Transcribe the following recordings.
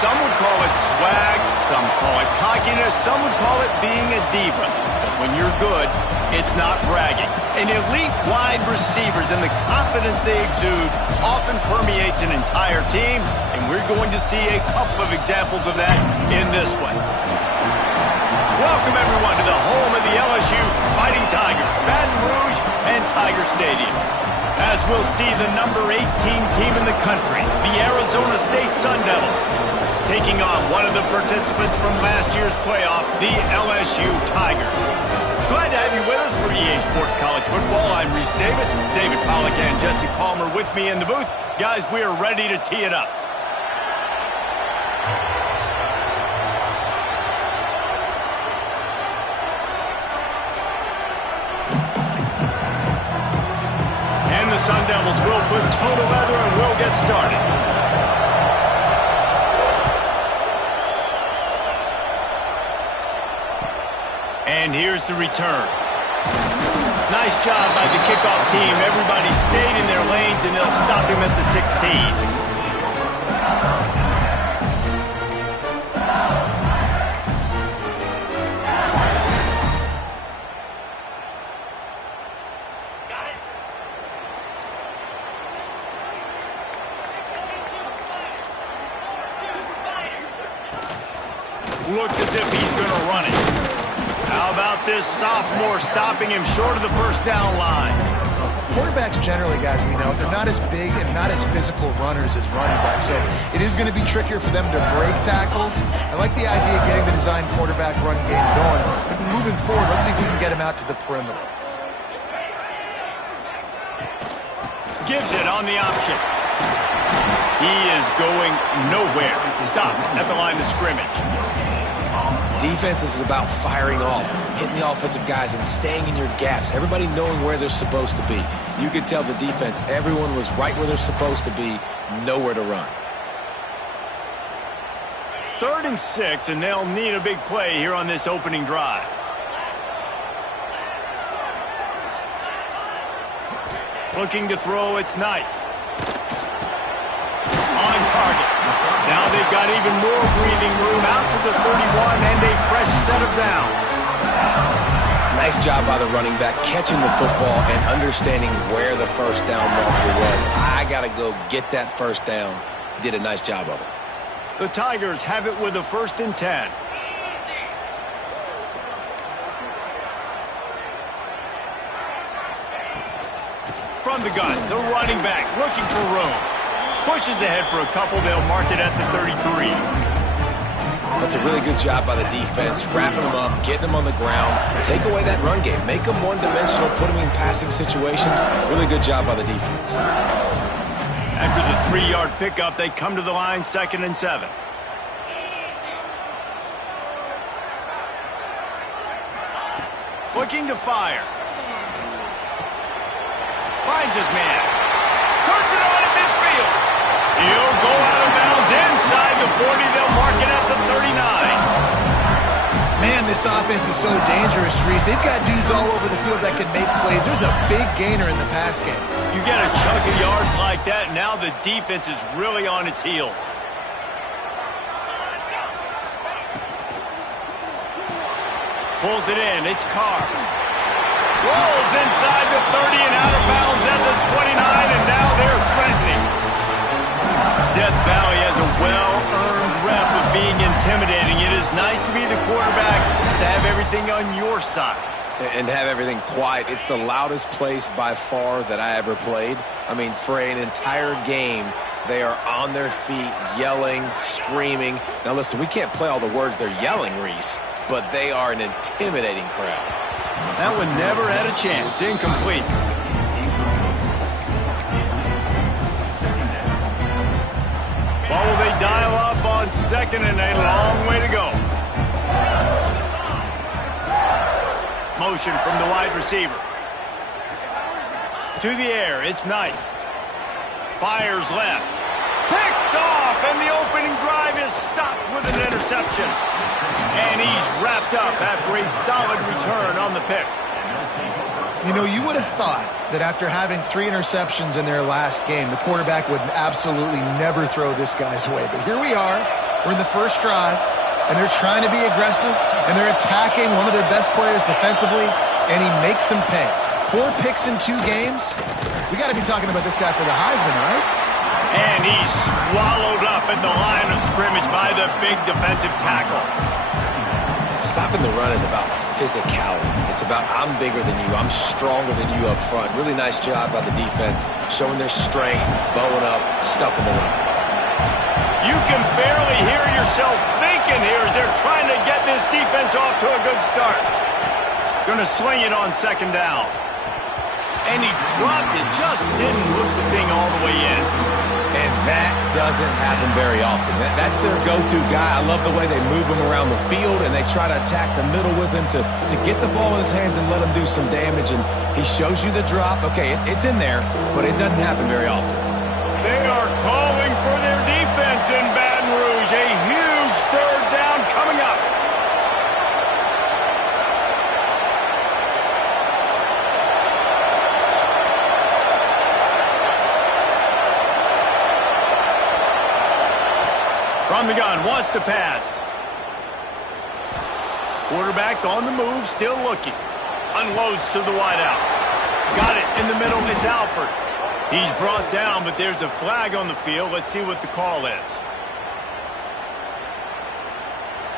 Some would call it swag, some call it cockiness, some would call it being a diva. But when you're good, it's not bragging. And elite wide receivers and the confidence they exude often permeates an entire team, and we're going to see a couple of examples of that in this one. Welcome, everyone, to the home of the LSU Fighting Tigers, Baton Rouge and Tiger Stadium. As we'll see the number 18 team in the country, the Arizona State Sun Devils, taking on one of the participants from last year's playoff, the LSU Tigers. Glad to have you with us for EA Sports College Football. I'm Reese Davis, David Pollack and Jesse Palmer with me in the booth. Guys, we are ready to tee it up. And the Sun Devils will put total leather and will get started. And here's the return. Nice job by the kickoff team. Everybody stayed in their lanes, and they'll stop him at the 16. Looks as if he's going to run it. How about this sophomore stopping him short of the first down line? Quarterbacks generally, guys, we know, they're not as big and not as physical runners as running backs, so it is going to be trickier for them to break tackles. I like the idea of getting the design quarterback run game going. Moving forward, let's see if we can get him out to the perimeter. Gives it on the option. He is going nowhere. Stop at the line of scrimmage. Defense is about firing off, hitting the offensive guys and staying in your gaps. Everybody knowing where they're supposed to be. You could tell the defense, everyone was right where they're supposed to be, nowhere to run. 3rd and 6, and they'll need a big play here on this opening drive. Looking to throw, it's Knight. On target. Now they've got even more breathing room out to the 31 and a fresh set of downs. Nice job by the running back catching the football and understanding where the first down marker was. I got to go get that first down. He did a nice job of it. The Tigers have it with a 1st and 10. From the gun, the running back looking for room. Pushes ahead for a couple. They'll mark it at the 33. That's a really good job by the defense, wrapping them up, getting them on the ground. Take away that run game. Make them one-dimensional, put them in passing situations. Really good job by the defense. After the 3-yard pickup, they come to the line, 2nd and 7. Looking to fire. Finds his man. Turns it on at midfield. He'll go out of bounds inside the 40. They'll mark it at the 39. Man, this offense is so dangerous, Reese. They've got dudes all over the field that can make plays. There's a big gainer in the pass game. You get a chunk of yards like that, now the defense is really on its heels. Pulls it in. It's Carr. Rolls inside the 30 and out of bounds at the 29, and now they're threatening. Death Valley has a well-earned rep of being intimidating. It is nice to be the quarterback, to have everything on your side. And have everything quiet. It's the loudest place by far that I ever played. I mean, for an entire game, they are on their feet, yelling, screaming. Now listen, we can't play all the words they're yelling, Reese, but they are an intimidating crowd. That one never had a chance. Incomplete. What will they dial up on 2nd and a long way to go? Motion from the wide receiver. To the air, it's Knight. Fires left. Picked off, and the opening drive is stopped with an interception. And he's wrapped up after a solid return on the pick. You know, you would have thought that after having 3 interceptions in their last game, the quarterback would absolutely never throw this guy's way. But here we are. We're in the first drive, and they're trying to be aggressive, and they're attacking one of their best players defensively, and he makes them pay. 4 picks in 2 games. We got to be talking about this guy for the Heisman, right? And he's swallowed up at the line of scrimmage by the big defensive tackle. Stopping the run is about physicality. It's about I'm bigger than you. I'm stronger than you up front. Really nice job by the defense, showing their strength, bowing up, stuffing the run. You can barely hear yourself thinking here as they're trying to get this defense off to a good start. Going to sling it on second down. And he dropped it, just didn't hook the thing all the way in. And that doesn't happen very often. That's their go-to guy. I love the way they move him around the field, and they try to attack the middle with him to get the ball in his hands and let him do some damage. And he shows you the drop. Okay, it's in there, but it doesn't happen very often. They are calling for their defense in Baton Rouge. A huge third down coming up. From the gun, wants to pass. Quarterback on the move, still looking. Unloads to the wideout. Got it in the middle, it's Alford. He's brought down, but there's a flag on the field. Let's see what the call is.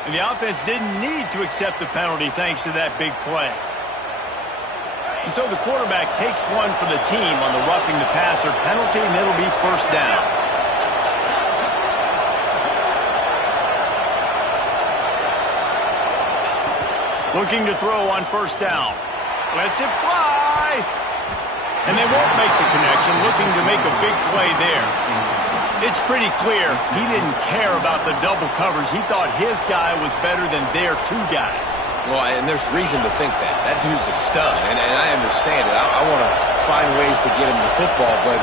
And the offense didn't need to accept the penalty thanks to that big play. And so the quarterback takes one for the team on the roughing the passer penalty, and it'll be first down. Looking to throw on first down. Lets it fly. And they won't make the connection, looking to make a big play there. It's pretty clear he didn't care about the double coverage. He thought his guy was better than their 2 guys. Well, and there's reason to think that. That dude's a stud, and I understand it. I want to find ways to get him the football, but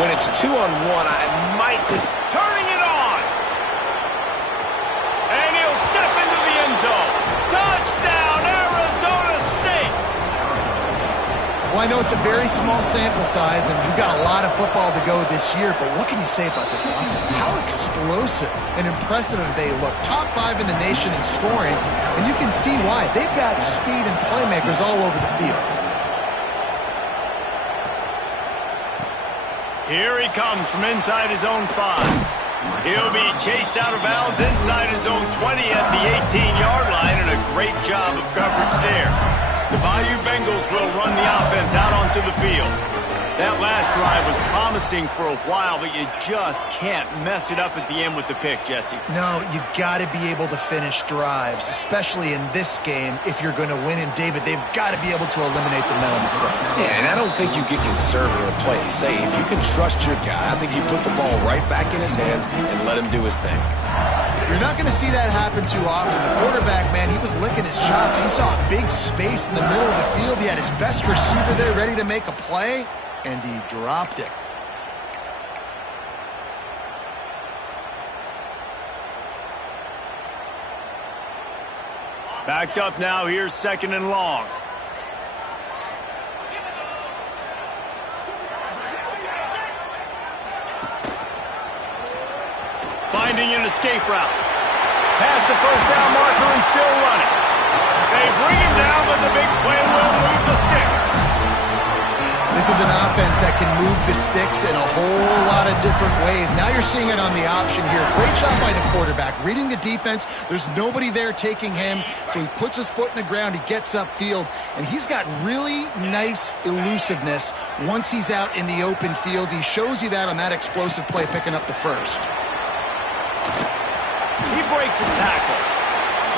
when it's 2-on-1, I might be Turning it on. And he'll step into the end zone. Touchdown, Arizona State. Well, I know it's a very small sample size, and we've got a lot of football to go this year, but what can you say about this offense? How explosive and impressive they look. Top 5 in the nation in scoring, and you can see why. They've got speed and playmakers all over the field. Here he comes from inside his own 5. He'll be chased out of bounds inside his own 20 at the 18-yard line, and a great job of coverage there. The Bayou Bengals will run the offense out onto the field. That last drive was promising for a while, but you just can't mess it up at the end with the pick, Jesse. No, you got to be able to finish drives, especially in this game if you're going to win. And, David, they've got to be able to eliminate the mental mistakes. Yeah, and I don't think you get conservative or play it safe. You can trust your guy. I think you put the ball right back in his hands and let him do his thing. You're not going to see that happen too often. The quarterback, man, he was licking his chops. He saw a big space in the middle of the field. He had his best receiver there ready to make a play, and he dropped it. Backed up now, here's second and long. Finding an escape route. Past the first down marker and still running. They bring him down, but the big play will move the sticks. This is an offense that can move the sticks in a whole lot of different ways. Now you're seeing it on the option here. Great job by the quarterback. Reading the defense, there's nobody there taking him, so he puts his foot in the ground, he gets upfield, and he's got really nice elusiveness once he's out in the open field. He shows you that on that explosive play, picking up the first. He breaks a tackle.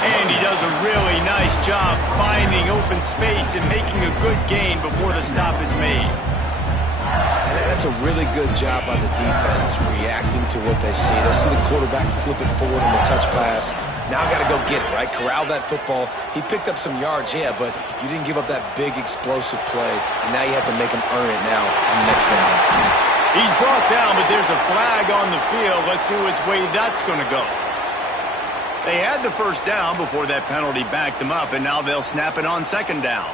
And he does a really nice job finding open space and making a good gain before the stop is made. That's a really good job by the defense, reacting to what they see. They see the quarterback flip it forward on the touch pass. Now I got to go get it, right? Corral that football. He picked up some yards, yeah, but you didn't give up that big explosive play, and now you have to make him earn it now on the next down. He's brought down, but there's a flag on the field. Let's see which way that's going to go. They had the first down before that penalty backed them up, and now they'll snap it on second down.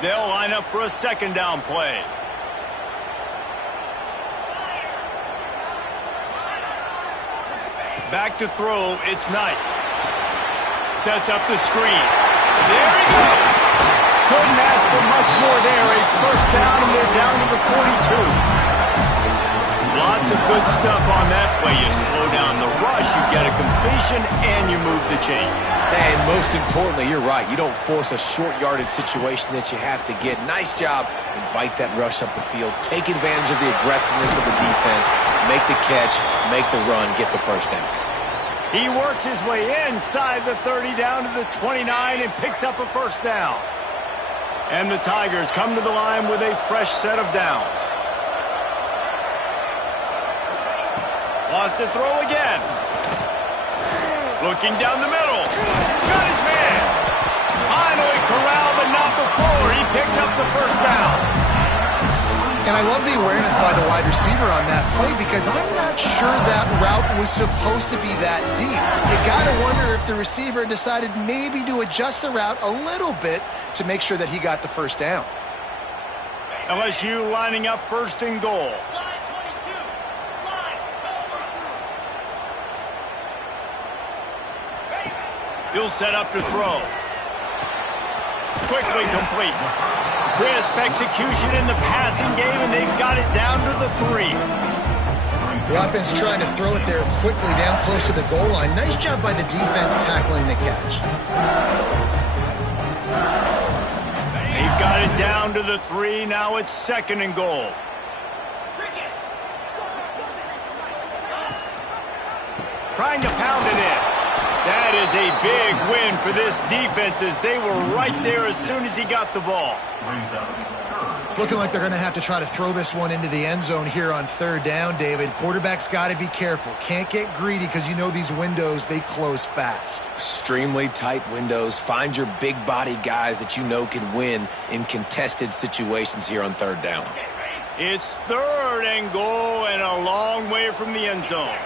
They'll line up for a second down play. Back to throw, it's Knight. Sets up the screen. There he goes. Couldn't ask for much more there. A first down, and they're down to the 42. Lots of good stuff on that play. You slow down the rush, you get a completion, and you move the chains. And most importantly, you're right. You don't force a short yardage situation that you have to get. Nice job. Invite that rush up the field. Take advantage of the aggressiveness of the defense. Make the catch. Make the run. Get the first down. He works his way inside the 30 down to the 29 and picks up a first down. And the Tigers come to the line with a fresh set of downs. Wants to throw again. Looking down the middle. Got his man. Finally corralled, but not before. He picked up the first down. And I love the awareness by the wide receiver on that play because I'm not sure that route was supposed to be that deep. You got to wonder if the receiver decided maybe to adjust the route a little bit to make sure that he got the first down. LSU lining up first and goal. He'll set up to throw. Quickly complete. Crisp execution in the passing game, and they've got it down to the 3. The offense trying to throw it there quickly down close to the goal line. Nice job by the defense tackling the catch. They've got it down to the 3. Now it's second and goal. Trying to pound it in. That is a big win for this defense as they were right there as soon as he got the ball. It's looking like they're going to have to try to throw this one into the end zone here on third down, David. Quarterback's got to be careful. Can't get greedy because you know these windows, they close fast. Extremely tight windows. Find your big body guys that you know can win in contested situations here on third down. It's third and goal and a long way from the end zone.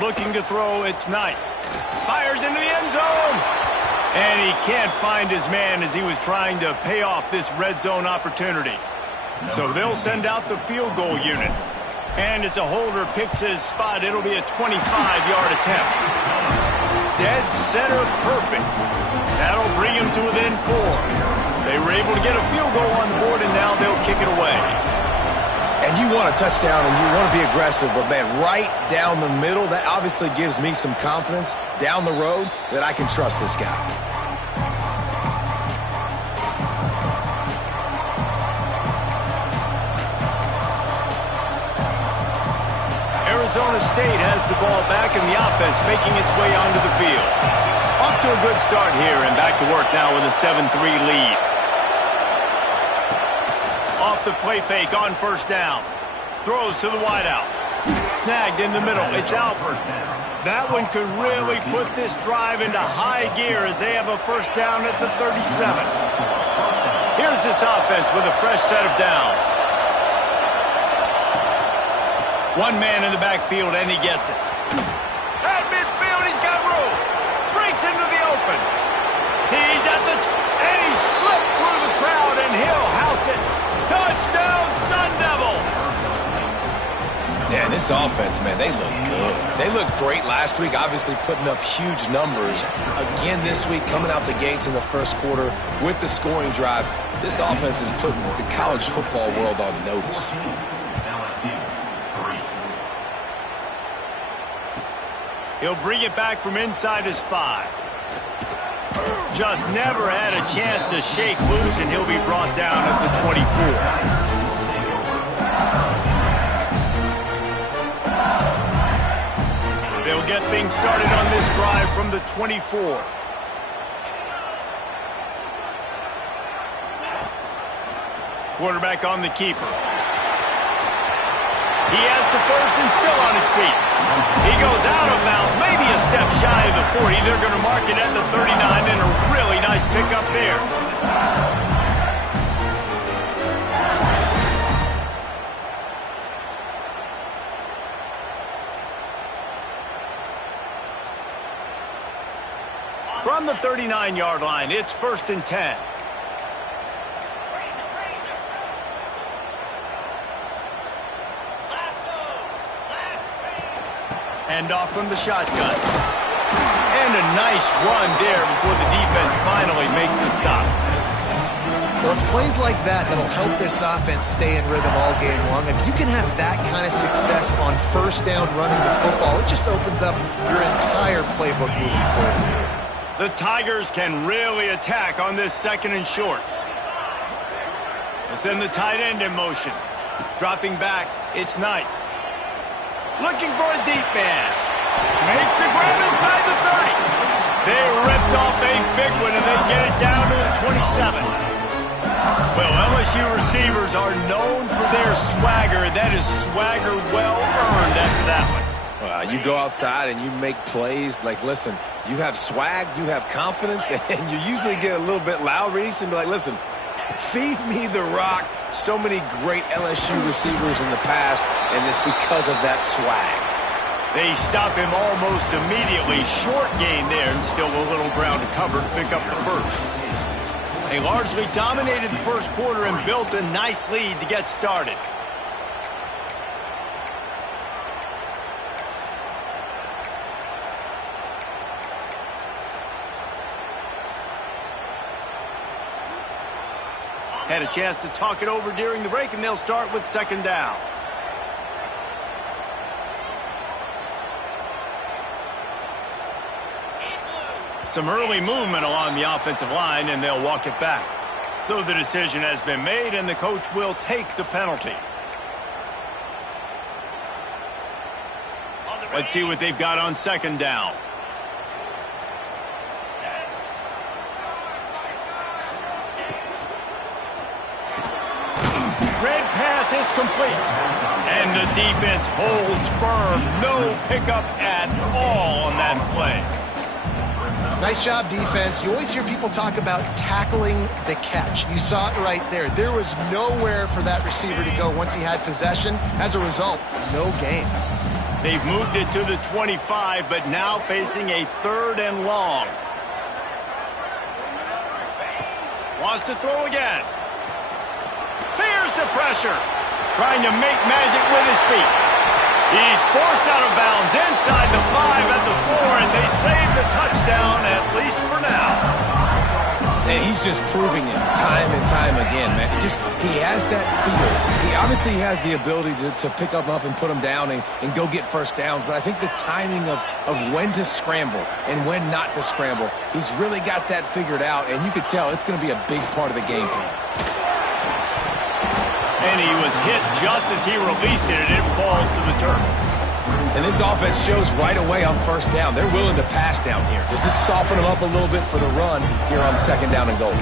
Looking to throw, it's Knight. Fires into the end zone. And he can't find his man as he was trying to pay off this red zone opportunity. So they'll send out the field goal unit. And as a holder picks his spot, it'll be a 25-yard attempt. Dead center perfect. That'll bring him to within 4. They were able to get a field goal on the board, and now they'll kick it away. And you want a touchdown and you want to be aggressive, but man, right down the middle, that obviously gives me some confidence down the road that I can trust this guy. Arizona State has the ball back and the offense making its way onto the field. Off to a good start here and back to work now with a 7-3 lead. Off the play fake on first down. Throws to the wideout. Snagged in the middle. It's Alford. That one could really put this drive into high gear as they have a first down at the 37. Here's this offense with a fresh set of downs. One man in the backfield, and he gets it. At midfield, he's got room. Breaks into the open. He's at the... and he slipped through the crowd, and he'll house it. Touchdown, Sun Devils! Yeah, this offense, man, they look good. They looked great last week, obviously putting up huge numbers. Again this week, coming out the gates in the first quarter with the scoring drive. This offense is putting the college football world on notice. He'll bring it back from inside his 5. Just never had a chance to shake loose, and he'll be brought down at the 24. They'll get things started on this drive from the 24. Quarterback on the keeper. He has the first and still on his feet. He goes out of bounds, maybe a step shy of the 40. They're going to mark it at the 39, and a really nice pickup there. From the 39-yard line, it's first and 10. Hand off from the shotgun. And a nice run there before the defense finally makes the stop. Well, it's plays like that that'll help this offense stay in rhythm all game long. If you can have that kind of success on first down running the football, it just opens up your entire playbook moving forward. The Tigers can really attack on this 2nd and short. They send the tight end in motion. Dropping back, it's Knight. Looking for a deep man. Makes the grab inside the 30. They ripped off a big one, and they get it down to the 27. Well, LSU receivers are known for their swagger. That is swagger well earned after that one. You go outside and you make plays. Like, listen, you have swag, you have confidence, and you usually get a little bit loud, Reese, and be like, listen, feed me the rock. So many great LSU receivers in the past, and it's because of that swag. They stop him almost immediately. Short gain there, and still a little ground to cover to pick up the first. They largely dominated the first quarter and built a nice lead to get started. Had a chance to talk it over during the break, and they'll start with 2nd down. Some early movement along the offensive line, and they'll walk it back. So the decision has been made, and the coach will take the penalty. Let's see what they've got on 2nd down. Red pass, it's complete. And the defense holds firm. No pickup at all on that play. Nice job, defense. You always hear people talk about tackling the catch. You saw it right there. There was nowhere for that receiver to go once he had possession. As a result, no gain. They've moved it to the 25, but now facing a 3rd and long. Wants to throw again. Here's the pressure. Trying to make magic with his feet. He's forced out of bounds inside the 5 at the 4, and they save the touchdown, at least for now. And he's just proving it time and time again, man. He has that feel. He obviously has the ability to pick up and put him down and go get first downs, but I think the timing of when to scramble and when not to scramble, he's really got that figured out, and you could tell it's going to be a big part of the game plan. And he was hit just as he released it, and it falls to the turf. And this offense shows right away on first down. They're willing to pass down here. Does this soften them up a little bit for the run here on 2nd down and goal?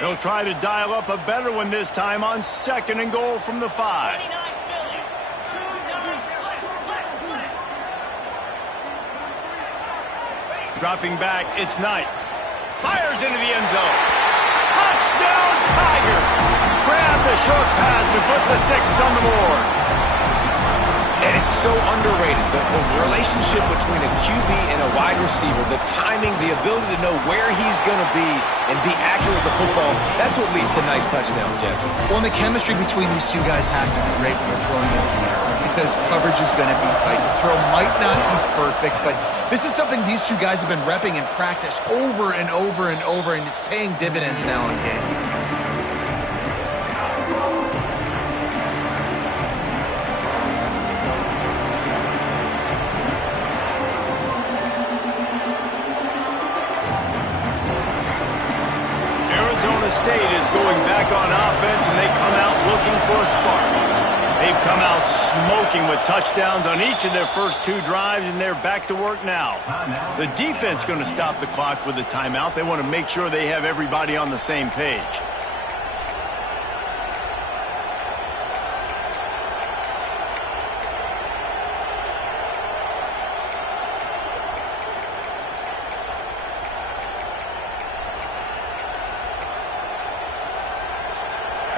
They'll try to dial up a better one this time on 2nd and goal from the 5. Dropping back, it's Knight. Fires into the end zone. Touchdown, Tiger! Grab the short pass to put the 6 on the board. And it's so underrated, the relationship between a QB and a wide receiver, the timing, the ability to know where he's going to be and be accurate with the football, that's what leads to nice touchdowns, Jesse. Well, and the chemistry between these two guys has to be great when they're throwing into the air because coverage is going to be tight. The throw might not be perfect, but this is something these two guys have been repping in practice over and over and over, and it's paying dividends now in game. State is going back on offense, and they come out looking for a spark. They've come out smoking with touchdowns on each of their first 2 drives, and they're back to work now. The defense going to stop the clock with a timeout. They want to make sure they have everybody on the same page.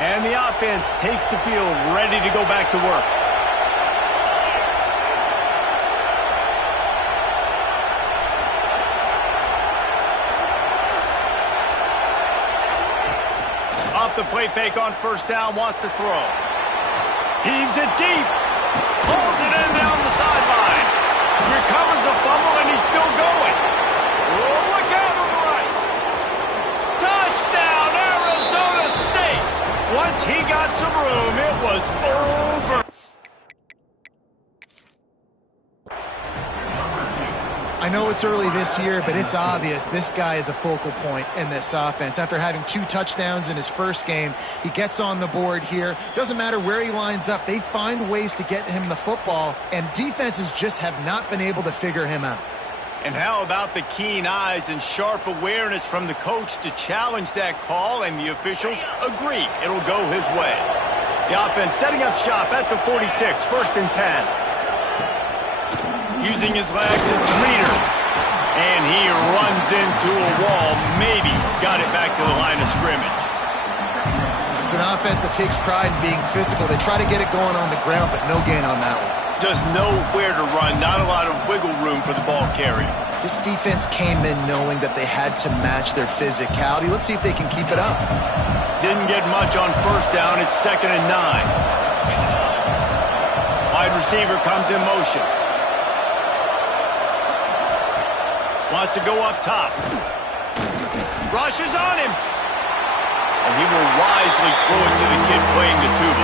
And the offense takes the field, ready to go back to work. the play fake on first down, wants to throw. Heaves it deep. Pulls it in down the sideline. Recovers the fumble, and he's still going. Oh, look out on the right. Touchdown, Arizona State. Once he got some room, it was over. I know it's early this year, but it's obvious this guy is a focal point in this offense. After having 2 touchdowns in his first game, he gets on the board here. Doesn't matter where he lines up, they find ways to get him the football, and defenses just have not been able to figure him out. And how about the keen eyes and sharp awareness from the coach to challenge that call, and the officials agree it'll go his way. The offense setting up shop at the 46, 1st and 10. Using his legs, it's Reader. And he runs into a wall. Maybe got it back to the line of scrimmage. It's an offense that takes pride in being physical. They try to get it going on the ground, but no gain on that one. Just nowhere to run. Not a lot of wiggle room for the ball carrier. This defense came in knowing that they had to match their physicality. Let's see if they can keep it up. Didn't get much on first down. It's 2nd and 9. Wide receiver comes in motion. Wants to go up top. Rushes on him. And he will wisely throw it to the kid playing the tuba.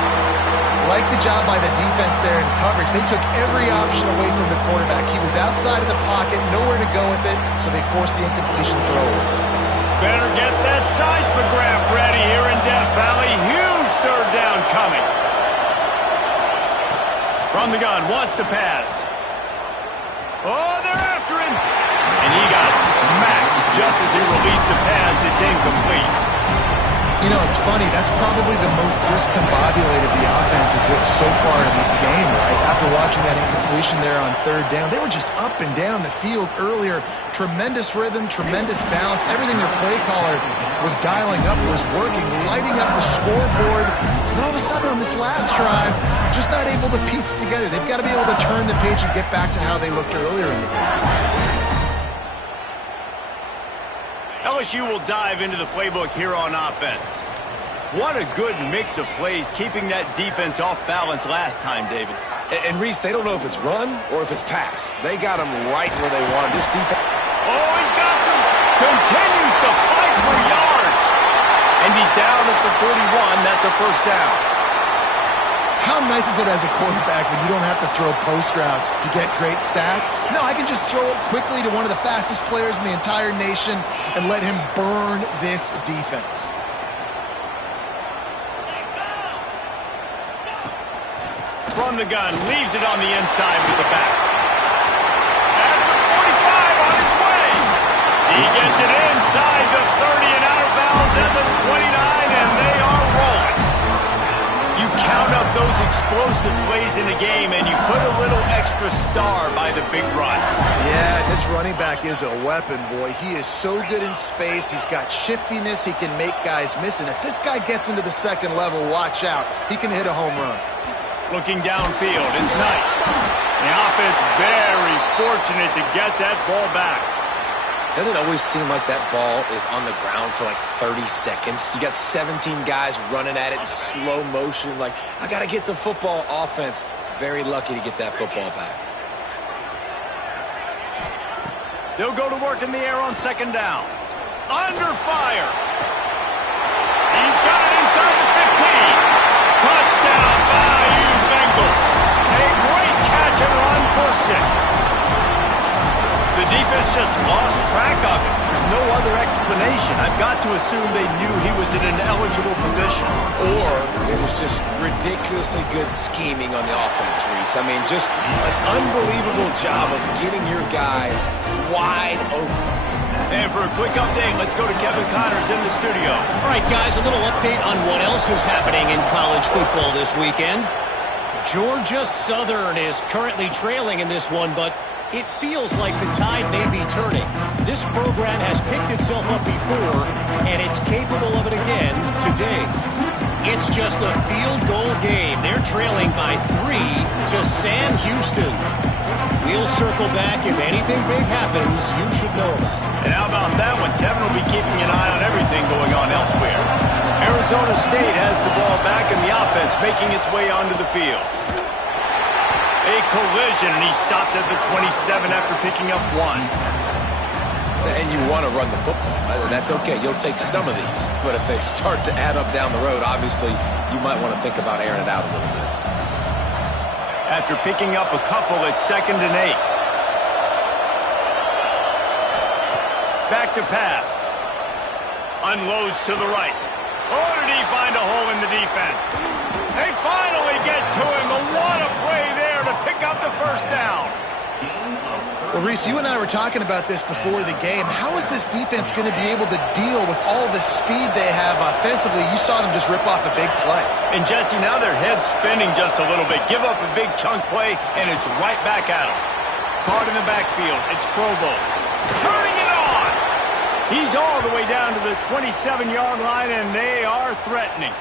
Like the job by the defense there in coverage. They took every option away from the quarterback. He was outside of the pocket, nowhere to go with it, so they forced the incompletion throw. Better get that seismograph ready here in Death Valley. Huge 3rd down coming. From the gun, wants to pass. Oh, they're after him. And he got smacked just as he released the pass. It's incomplete. You know, it's funny. That's probably the most discombobulated the offense has looked so far in this game, right? After watching that incompletion there on 3rd down, they were just up and down the field earlier. Tremendous rhythm, tremendous balance. Everything their play caller was dialing up was working, lighting up the scoreboard. And all of a sudden on this last drive, just not able to piece it together. They've got to be able to turn the page and get back to how they looked earlier in the game. LSU will dive into the playbook here on offense. What a good mix of plays, keeping that defense off balance last time, David. And Reese, they don't know if it's run or if it's pass. They got him right where they want. This defense. Oh, he's got some. Continues to fight for yards. And he's down at the 41. That's a 1st down. How nice is it as a quarterback when you don't have to throw post routes to get great stats? No, I can just throw it quickly to one of the fastest players in the entire nation and let him burn this defense. From the gun, leaves it on the inside with the back. At the 45 on its way. He gets it inside the 30 and out of bounds at the 29, and they are rolling. You count up those explosive plays in a game, and you put a little extra star by the big run. Yeah, this running back is a weapon, boy. He is so good in space. He's got shiftiness. He can make guys miss. And if this guy gets into the 2nd level, watch out. He can hit a home run. Looking downfield, it's Knight. The offense very fortunate to get that ball back. Doesn't it always seem like that ball is on the ground for like 30 seconds? You got 17 guys running at it in slow motion. Like, I got to get the football. Offense, very lucky to get that football back. They'll go to work in the air on 2nd down. Under fire. He's got it inside the 15. Touchdown, Bayou Bengals. A great catch and run for 6. The defense just lost track of it. There's no other explanation. I've got to assume they knew he was in an eligible position. Or it was just ridiculously good scheming on the offense, Reese. I mean, just an unbelievable job of getting your guy wide open. And for a quick update, let's go to Kevin Connors in the studio. All right, guys, a little update on what else is happening in college football this weekend. Georgia Southern is currently trailing in this one, but it feels like the tide may be turning. This program has picked itself up before, and it's capable of it again today. It's just a field goal game. They're trailing by 3 to Sam Houston. We'll circle back. If anything big happens, you should know about it. And how about that one? Kevin will be keeping an eye on everything going on elsewhere. Arizona State has the ball back in the offense, making its way onto the field. A collision, and he stopped at the 27 after picking up 1. And you want to run the football. That's okay. You'll take some of these. But if they start to add up down the road, obviously you might want to think about airing it out a little bit. After picking up a couple, it's 2nd and 8. Back to pass. Unloads to the right. Oh, did he find a hole in the defense? They finally get to him, but what a play there to pick up the first down. Well, Reese, you and I were talking about this before the game. How is this defense going to be able to deal with all the speed they have offensively? You saw them just rip off a big play. And, Jesse, now their head's spinning just a little bit. Give up a big chunk play, and it's right back at them. Caught in the backfield. It's Provo. Turning it on! He's all the way down to the 27-yard line, and they are threatening.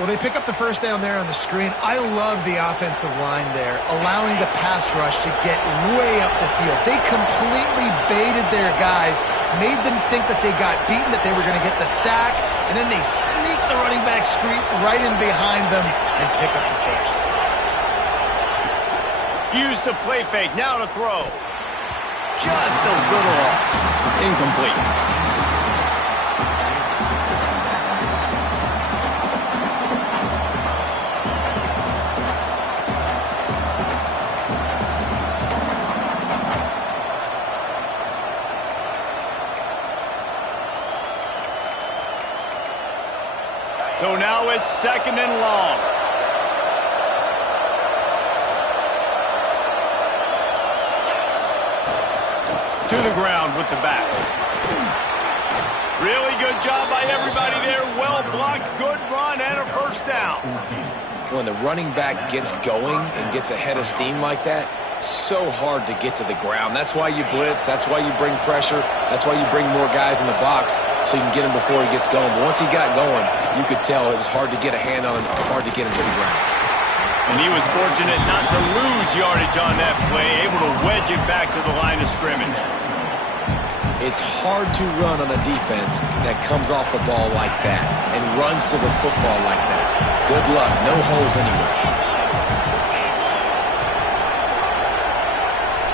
Well, they pick up the first down there on the screen. I love the offensive line there, allowing the pass rush to get way up the field. They completely baited their guys, made them think that they got beaten, that they were going to get the sack, and then they sneak the running back screen right in behind them and pick up the first. Use the play fake. Now to throw. Just a little off. Incomplete. So now it's 2nd and long. To the ground with the back. Really good job by everybody there. Well blocked, good run, and a first down. When the running back gets going and gets ahead of steam like that, so hard to get to the ground. That's why you blitz. That's why you bring pressure. That's why you bring more guys in the box so you can get him before he gets going. But once he got going, you could tell it was hard to get a hand on him, hard to get him to the ground. And he was fortunate not to lose yardage on that play, able to wedge it back to the line of scrimmage. It's hard to run on a defense that comes off the ball like that and runs to the football like that. Good luck. No holes anywhere.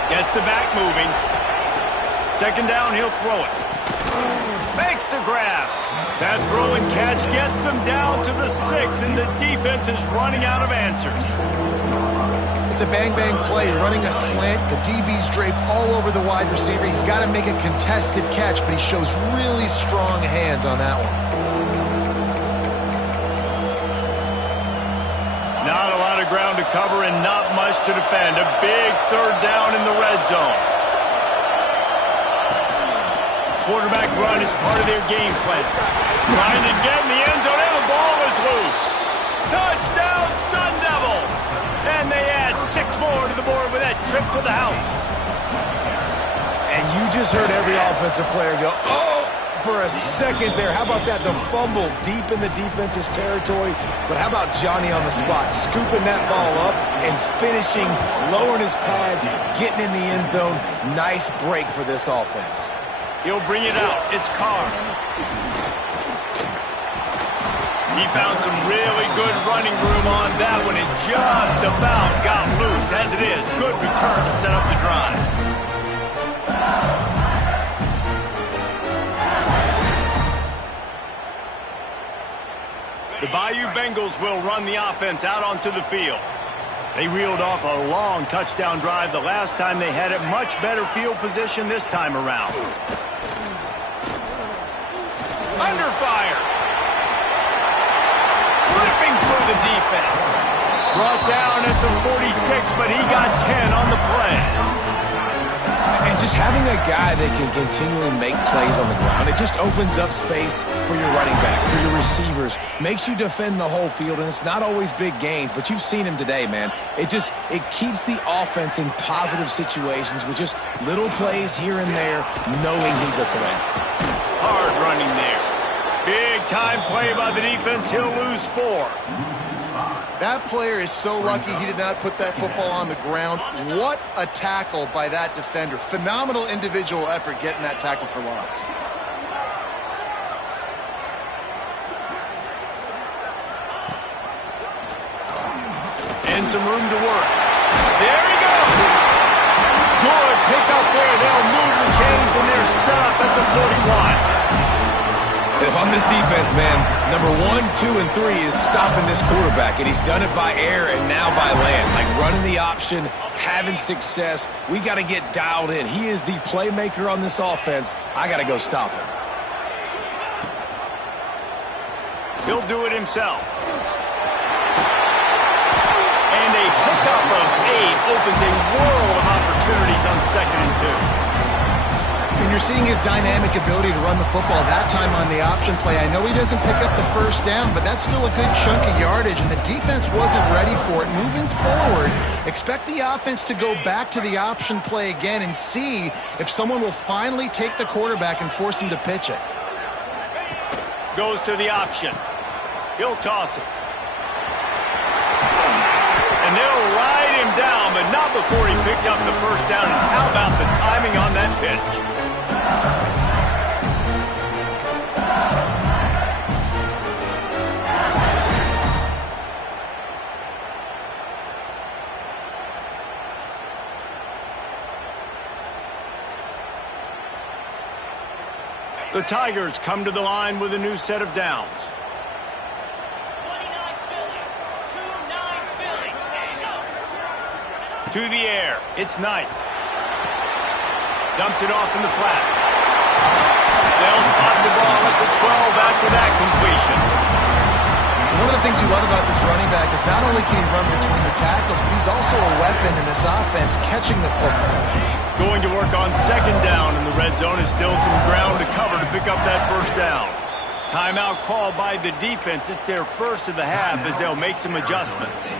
Gets the back moving. 2nd down, he'll throw it. Makes the grab. That throw and catch gets them down to the 6, and the defense is running out of answers. It's a bang-bang play, running a slant. The DB's draped all over the wide receiver. He's got to make a contested catch, but he shows really strong hands on that one. Not a lot of ground to cover and not much to defend. A big 3rd down in the red zone. Quarterback run is part of their game plan. Trying to get in the end zone, and the ball is loose. Touchdown, Sun Devils! And they add 6 more to the board with that trip to the house. And you just heard every offensive player go, oh! For a second there. How about that? The fumble deep in the defense's territory. But how about Johnny on the spot, scooping that ball up and finishing, lowering his pads, getting in the end zone. Nice break for this offense. He'll bring it out. It's Carr. He found some really good running room on that one. It just about got loose. As it is, good return to set up the drive. The Bayou Bengals will run the offense out onto the field. They reeled off a long touchdown drive the last time they had it. Much better field position this time around. Under fire. Ripping through the defense. Brought down at the 46, but he got 10 on the play. And just having a guy that can continually make plays on the ground, it just opens up space for your running back, for your receivers, makes you defend the whole field, and it's not always big gains, but you've seen him today, man. It keeps the offense in positive situations with just little plays here and there, knowing he's a threat. Hard running there. Big time play by the defense. He'll lose 4. That player is so lucky he did not put that football on the ground. What a tackle by that defender. Phenomenal individual effort getting that tackle for loss. some room to work. There he goes. Good pickup there. They'll move the chains, and they're set up at the 41. If I'm this defense, man, number 1, 2, and 3 is stopping this quarterback, and he's done it by air and now by land. Like running the option, having success. We got to get dialed in. He is the playmaker on this offense. I got to go stop him. He'll do it himself. And a pickup of 8 opens a world of opportunities on 2nd and 2. And you're seeing his dynamic ability to run the football that time on the option play. I know he doesn't pick up the first down, but that's still a good chunk of yardage, and the defense wasn't ready for it. Moving forward, expect the offense to go back to the option play again and see if someone will finally take the quarterback and force him to pitch it. Goes to the option. He'll toss it. And they'll ride him down, but not before he picks up the first down. And how about the timing on that pitch? The Tigers come to the line with a new set of downs. To the air. It's Knight. Dumps it off in the flats. They'll spot the ball at the 12 after that completion. One of the things you love about this running back is not only can he run between the tackles, but he's also a weapon in this offense catching the football. Going to work on 2nd down in the red zone is still some ground to cover to pick up that first down. Timeout called by the defense. It's their first of the half as they'll make some adjustments.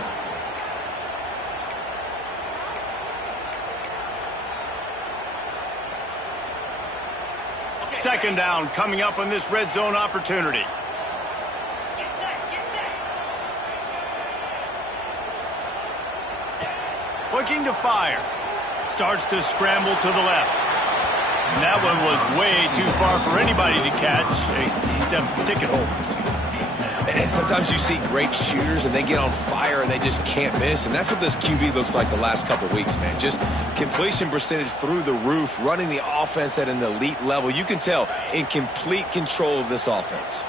Second down coming up on this red zone opportunity. Looking to fire. Starts to scramble to the left. And that one was way too far for anybody to catch, except ticket holders. And sometimes you see great shooters and they get on fire and they just can't miss. And that's what this QB looks like the last couple of weeks, man. Just completion percentage through the roof, running the offense at an elite level. You can tell in complete control of this offense.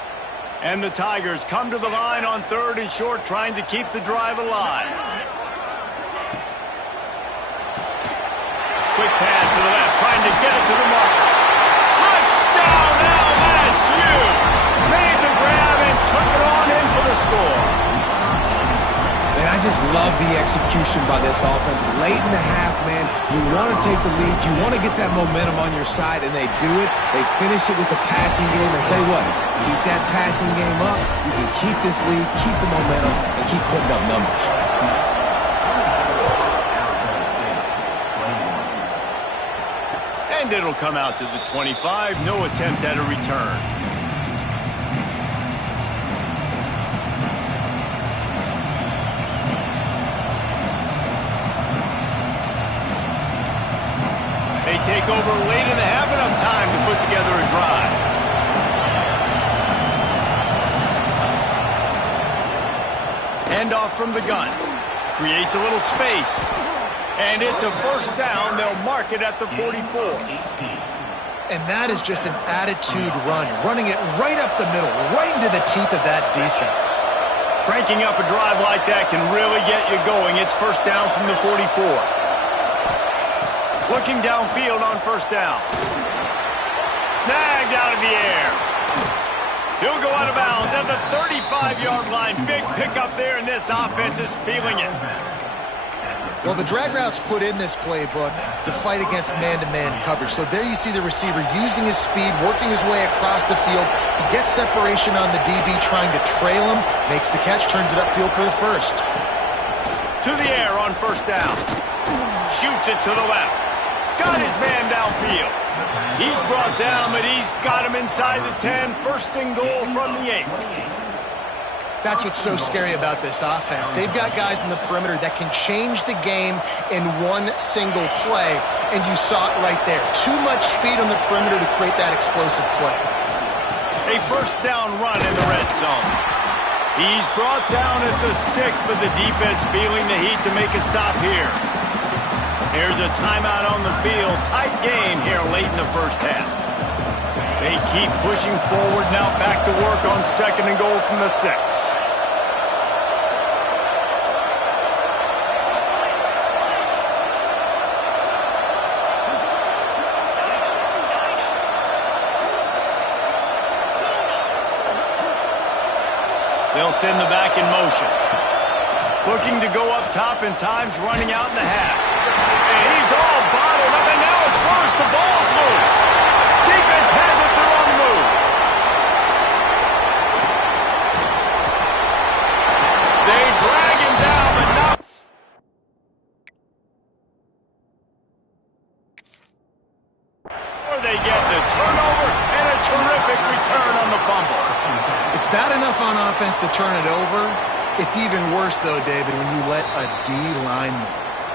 And the Tigers come to the line on 3rd and short, trying to keep the drive alive. Quick pass to the left, trying to get it to the marker. Touchdown LSU! Made the grab and took it on in for the score. Man, I just love the execution by this offense. Late in the half, man, you want to take the lead. You want to get that momentum on your side, and they do it. They finish it with the passing game. And tell you what, keep that passing game up. You can keep this lead, keep the momentum, and keep putting up numbers. And it'll come out to the 25. No attempt at a return. They take over late in the half, enough time to put together a drive. Handoff from the gun. Creates a little space. And it's a first down. They'll mark it at the 44. And that is just an attitude run, running it right up the middle, right into the teeth of that defense. Cranking up a drive like that can really get you going. It's first down from the 44. Looking downfield on first down. Snagged out of the air. He'll go out of bounds at the 35-yard line. Big pickup there, and this offense is feeling it. Well, the drag routes put in this playbook to fight against man-to-man coverage. So there you see the receiver using his speed, working his way across the field. He gets separation on the DB, trying to trail him, makes the catch, turns it upfield for the first. To the air on first down. Shoots it to the left. Got his man downfield. He's brought down, but he's got him inside the 10. First and goal from the 8. That's what's so scary about this offense. They've got guys in the perimeter that can change the game in one single play, and you saw it right there. Too much speed on the perimeter to create that explosive play. A first down run in the red zone. He's brought down at the 6, but the defense feeling the heat to make a stop here. Here's a timeout on the field. Tight game here late in the first half. They keep pushing forward now, back to work on 2nd and goal from the 6. They'll send the back in motion. Looking to go up top, and time's running out in the half. And he's all bottled up, and now it's worse. The ball's loose. Defense has it. They're on the move. They drag him down, but not. Or they get the turnover and a terrific return on the fumble. It's bad enough on offense to turn it over. It's even worse, though, David, when you let a D lineman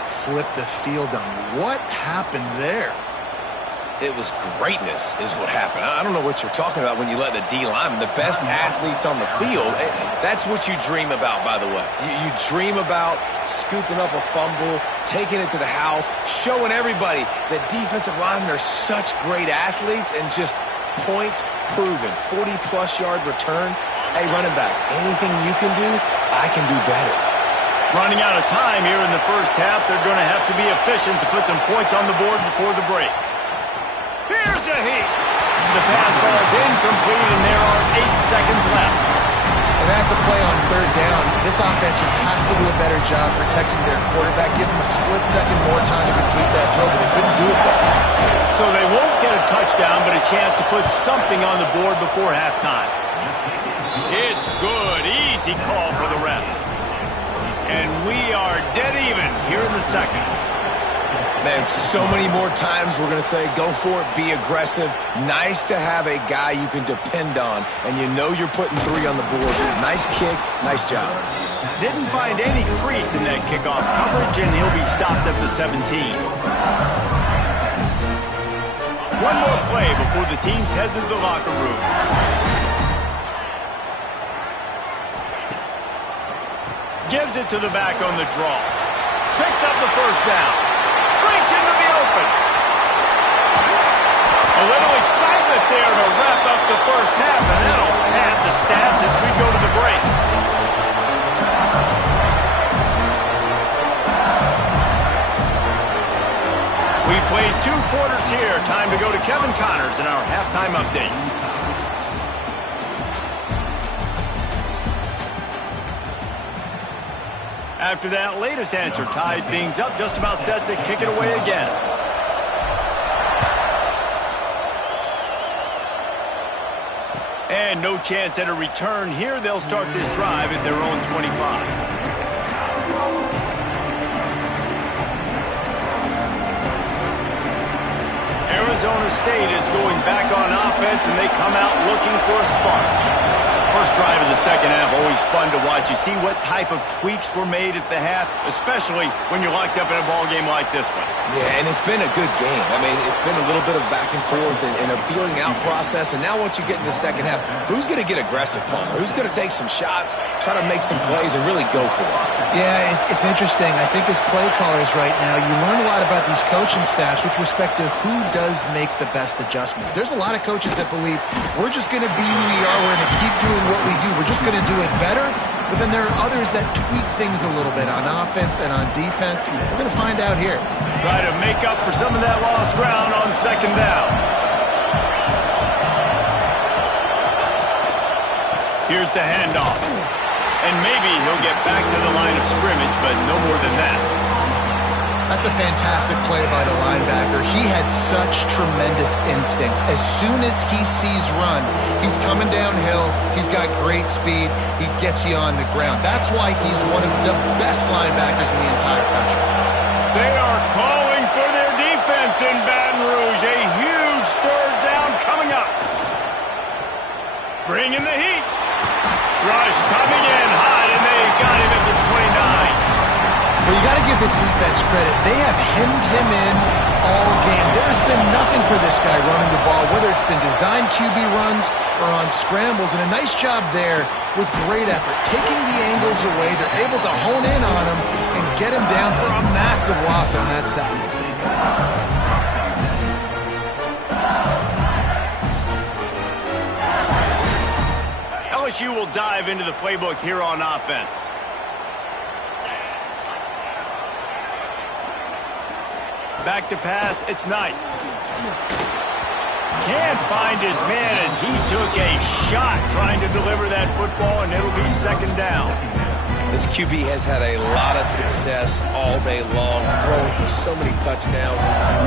flip the field on you. What happened there? It was greatness is what happened. I don't know what you're talking about when you let the D lineman, the best athletes on the field. That's what you dream about, by the way. You dream about scooping up a fumble, taking it to the house, showing everybody that defensive linemen are such great athletes, and just point proven. 40-plus yard return. Hey, running back, anything you can do, I can do better. Running out of time here in the first half, they're going to have to be efficient to put some points on the board before the break. Here's a heat. The pass falls incomplete, and there are 8 seconds left. And that's a play on 3rd down. This offense just has to do a better job protecting their quarterback, give him a split second more time to complete that throw, but they couldn't do it there. So they won't get a touchdown, but a chance to put something on the board before halftime. It's good. Easy call for the refs. And we are dead even here in the second. Man, so many more times we're going to say, go for it, be aggressive. Nice to have a guy you can depend on, and you know you're putting 3 on the board. Nice kick, nice job. Didn't find any crease in that kickoff coverage, and he'll be stopped at the 17. One more play before the teams head to the locker rooms. Gives it to the back on the draw. Picks up the first down. Brings into the open. A little excitement there to wrap up the first half, and that'll pad the stats as we go to the break. We played 2 quarters here. Time to go to Kevin Connors in our halftime update. After that latest answer, tied things up, just about set to kick it away again. And no chance at a return here. They'll start this drive at their own 25. Arizona State is going back on offense, and they come out looking for a spark. First drive of the second half, always fun to watch. You see what type of tweaks were made at the half, especially when you're locked up in a ball game like this one. Yeah, and it's been a good game. I mean, it's been a little bit of back and forth and a feeling out process. And now once you get in the second half, who's going to get aggressive, Palmer? Who's going to take some shots, try to make some plays, and really go for it? Yeah, it's interesting. I think as play callers right now, you learn a lot about these coaching staffs with respect to who does make the best adjustments. There's a lot of coaches that believe we're just going to be who we are. We're going to keep doing what we do. We're just going to do it better. But then there are others that tweak things a little bit on offense and on defense. We're going to find out here. Try to make up for some of that lost ground on second down. Here's the handoff. And maybe he'll get back to the line of scrimmage, but no more than that. That's a fantastic play by the linebacker. He has such tremendous instincts. As soon as he sees run, he's coming downhill. He's got great speed. He gets you on the ground. That's why he's one of the best linebackers in the entire country. They are calling for their defense in Baton Rouge. A huge 3rd down coming up. Bringing the heat. Rush coming in hot, and they've got him at the 29. Well, you got to give this defense credit. They have hemmed him in all game. There is just been nothing for this guy running the ball, whether it's been designed QB runs or on scrambles, and a nice job there with great effort. Taking the angles away, they're able to hone in on him and get him down for a massive loss on that side. LSU will dive into the playbook here on offense. Back to pass, it's Knight. Can't find his man as he took a shot trying to deliver that football, and it'll be second down. This QB has had a lot of success all day long, throwing for so many touchdowns,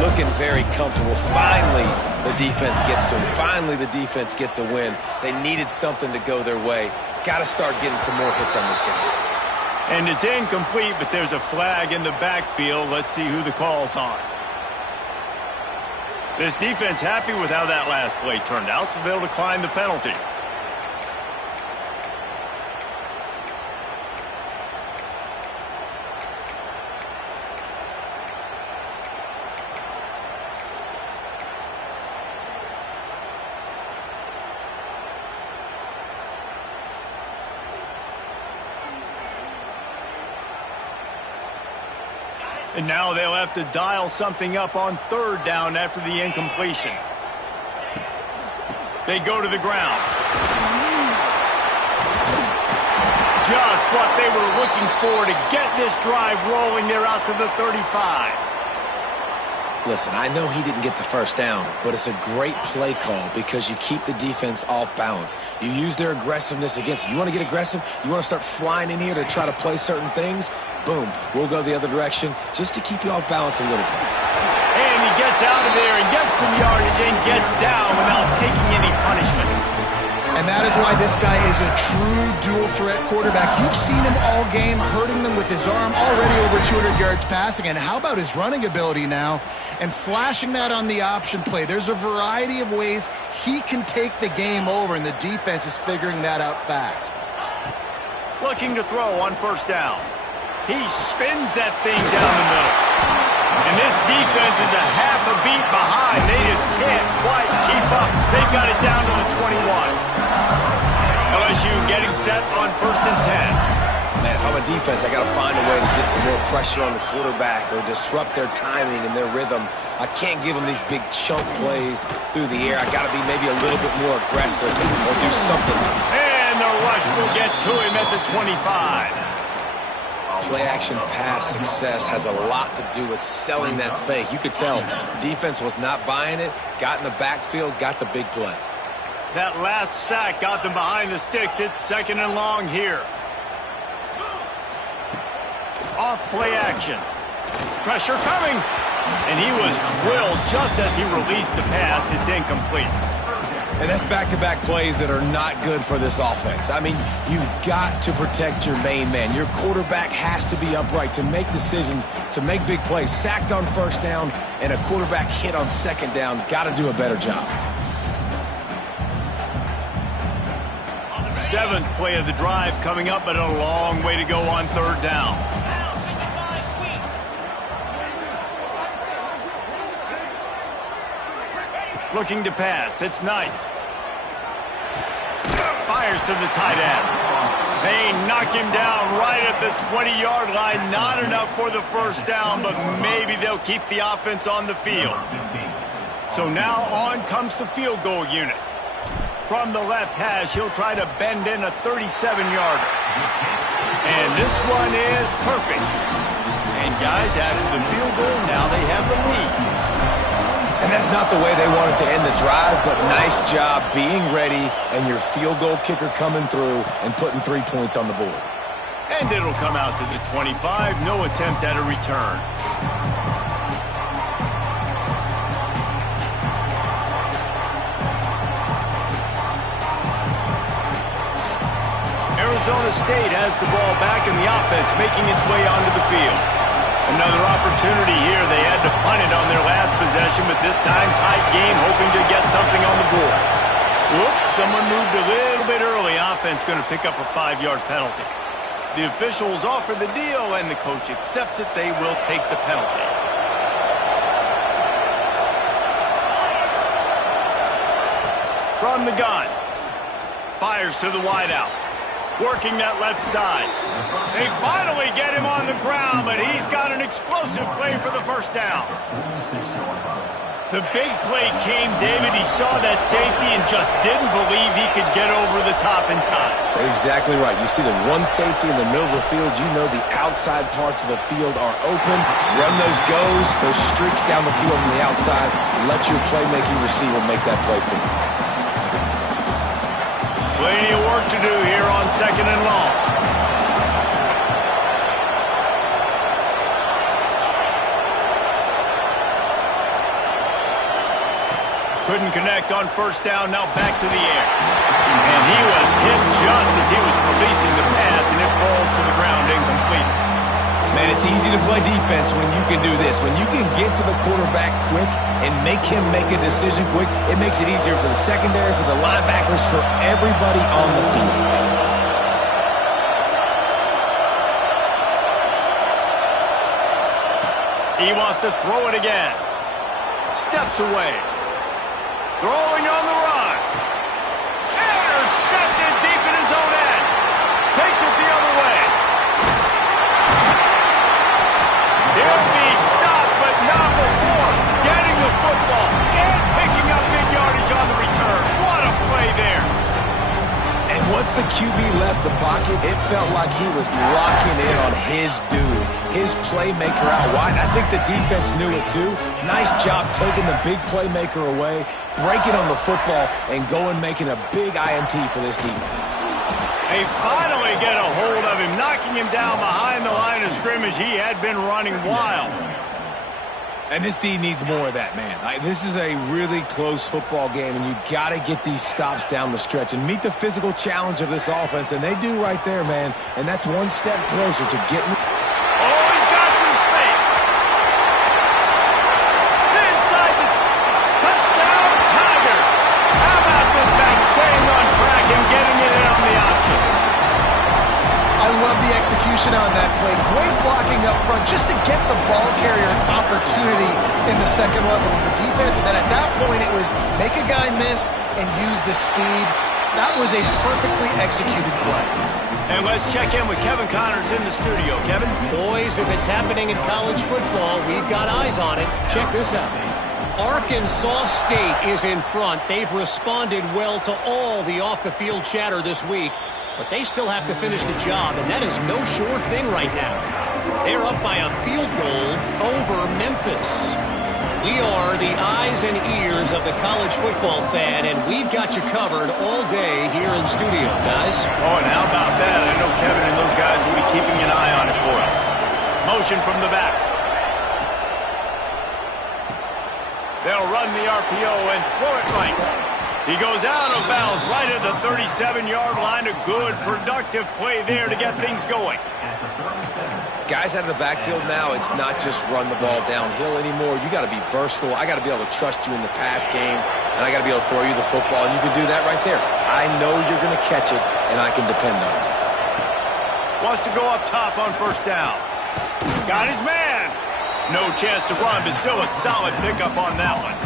looking very comfortable. Finally, the defense gets to him. Finally, the defense gets a win. They needed something to go their way. Got to start getting some more hits on this guy. And it's incomplete, but there's a flag in the backfield. Let's see who the call's on. This defense happy with how that last play turned out, so they'll decline the penalty. And now they'll have to dial something up on third down after the incompletion. They go to the ground. Just what they were looking for to get this drive rolling. They're out to the 35. Listen, I know he didn't get the first down, but it's a great play call because you keep the defense off balance. You use their aggressiveness against them. You want to get aggressive? You want to start flying in here to try to play certain things? Boom, we'll go the other direction just to keep you off balance a little bit. And he gets out of there and gets some yardage and gets down without taking any punishment. And that is why this guy is a true dual-threat quarterback. You've seen him all game, hurting them with his arm, already over 200 yards passing. And how about his running ability now? And flashing that on the option play. There's a variety of ways he can take the game over, and the defense is figuring that out fast. Looking to throw on first down. He spins that thing down the middle. And this defense is a half a beat behind. They just can't quite keep up. They've got it down to the 21. LSU getting set on first and 10. Man, if I'm a defense, I got to find a way to get some more pressure on the quarterback or disrupt their timing and their rhythm. I can't give them these big chunk plays through the air. I got to be maybe a little bit more aggressive or do something. And the rush will get to him at the 25. Play-action pass success has a lot to do with selling that fake. You could tell defense was not buying it, got in the backfield, got the big play. That last sack got them behind the sticks. It's second and long here. Off play action. Pressure coming. And he was drilled just as he released the pass. It's incomplete. And that's back-to-back plays that are not good for this offense. I mean, you've got to protect your main man. Your quarterback has to be upright to make decisions, to make big plays. Sacked on first down and a quarterback hit on second down. Got to do a better job. Seventh play of the drive coming up, but a long way to go on third down. Looking to pass. It's Knight. Fires to the tight end. They knock him down right at the 20-yard line. Not enough for the first down, but maybe they'll keep the offense on the field. So now on comes the field goal unit. From the left hash, he'll try to bend in a 37-yarder. And this one is perfect. And guys, after the field goal, now they have the lead. And that's not the way they wanted to end the drive, but nice job being ready and your field goal kicker coming through and putting 3 points on the board. And it'll come out to the 25. No attempt at a return. Arizona State has the ball back in the offense, making its way onto the field. Another opportunity here. They had to punt it on their last possession, but this time tight game, hoping to get something on the board. Whoops, someone moved a little bit early. Offense going to pick up a 5-yard penalty. The officials offer the deal, and the coach accepts it. They will take the penalty. from the gun. Fires to the wideout. Working that left side. They finally get him on the ground, but he's got an explosive play for the first down. The big play came, David. He saw that safety and just didn't believe he could get over the top in time. Exactly right. You see the one safety in the middle of the field. You know the outside parts of the field are open. Run those goes, those streaks down the field on the outside, and let your playmaking receiver make that play for you. Plenty of work to do here on 2nd and long. Couldn't connect on first down, now back to the air. And he was hit just as he was releasing the pass, and it falls to the ground incomplete. Man, it's easy to play defense when you can do this. When you can get to the quarterback quick and make him make a decision quick, it makes it easier for the secondary, for the linebackers, for everybody on the field. He wants to throw it again. Steps away. Throwing on the run. Intercepted deep in his own end. Takes it the other way. He'll be stopped, but not before getting the football and picking up big yardage on the return. What a play there. And once the QB left the pocket, it felt like he was locking in on his dude, his playmaker out wide. I think the defense knew it too. Nice job taking the big playmaker away, breaking on the football, and going making a big INT for this defense. They finally get a hold of him, knocking him down behind the line of scrimmage. He had been running wild. And this D needs more of that, man. This is a really close football game, and you got to get these stops down the stretch and meet the physical challenge of this offense, and they do right there, man. And that's one step closer to getting it. Oh, he's got some space. Inside the touchdown, Tigers. How about this back staying on track and getting it in on the option? I love the execution on that play. Great blocking up front just to get the ball carrier an opportunity in the second level of the defense. And then at that point, it was make a guy miss and use the speed. That was a perfectly executed play. And let's check in with Kevin Connors in the studio. Kevin? Boys, if it's happening in college football, we've got eyes on it. Check this out. Arkansas State is in front. They've responded well to all the off-the-field chatter this week, but they still have to finish the job, and that is no sure thing right now. They're up by a field goal over Memphis. We are the eyes and ears of the college football fan, and we've got you covered all day here in studio, guys. Oh, and how about that? I know Kevin and those guys will be keeping an eye on it for us. Motion from the back. They'll run the RPO and throw it right. He goes out of bounds right at the 37-yard line. A good, productive play there to get things going. Guys out of the backfield now, it's not just run the ball downhill anymore. You got to be versatile. I got to be able to trust you in the pass game, and I got to be able to throw you the football, and you can do that right there. I know you're going to catch it, and I can depend on it. Wants to go up top on first down. Got his man. No chance to run, but still a solid pickup on that one.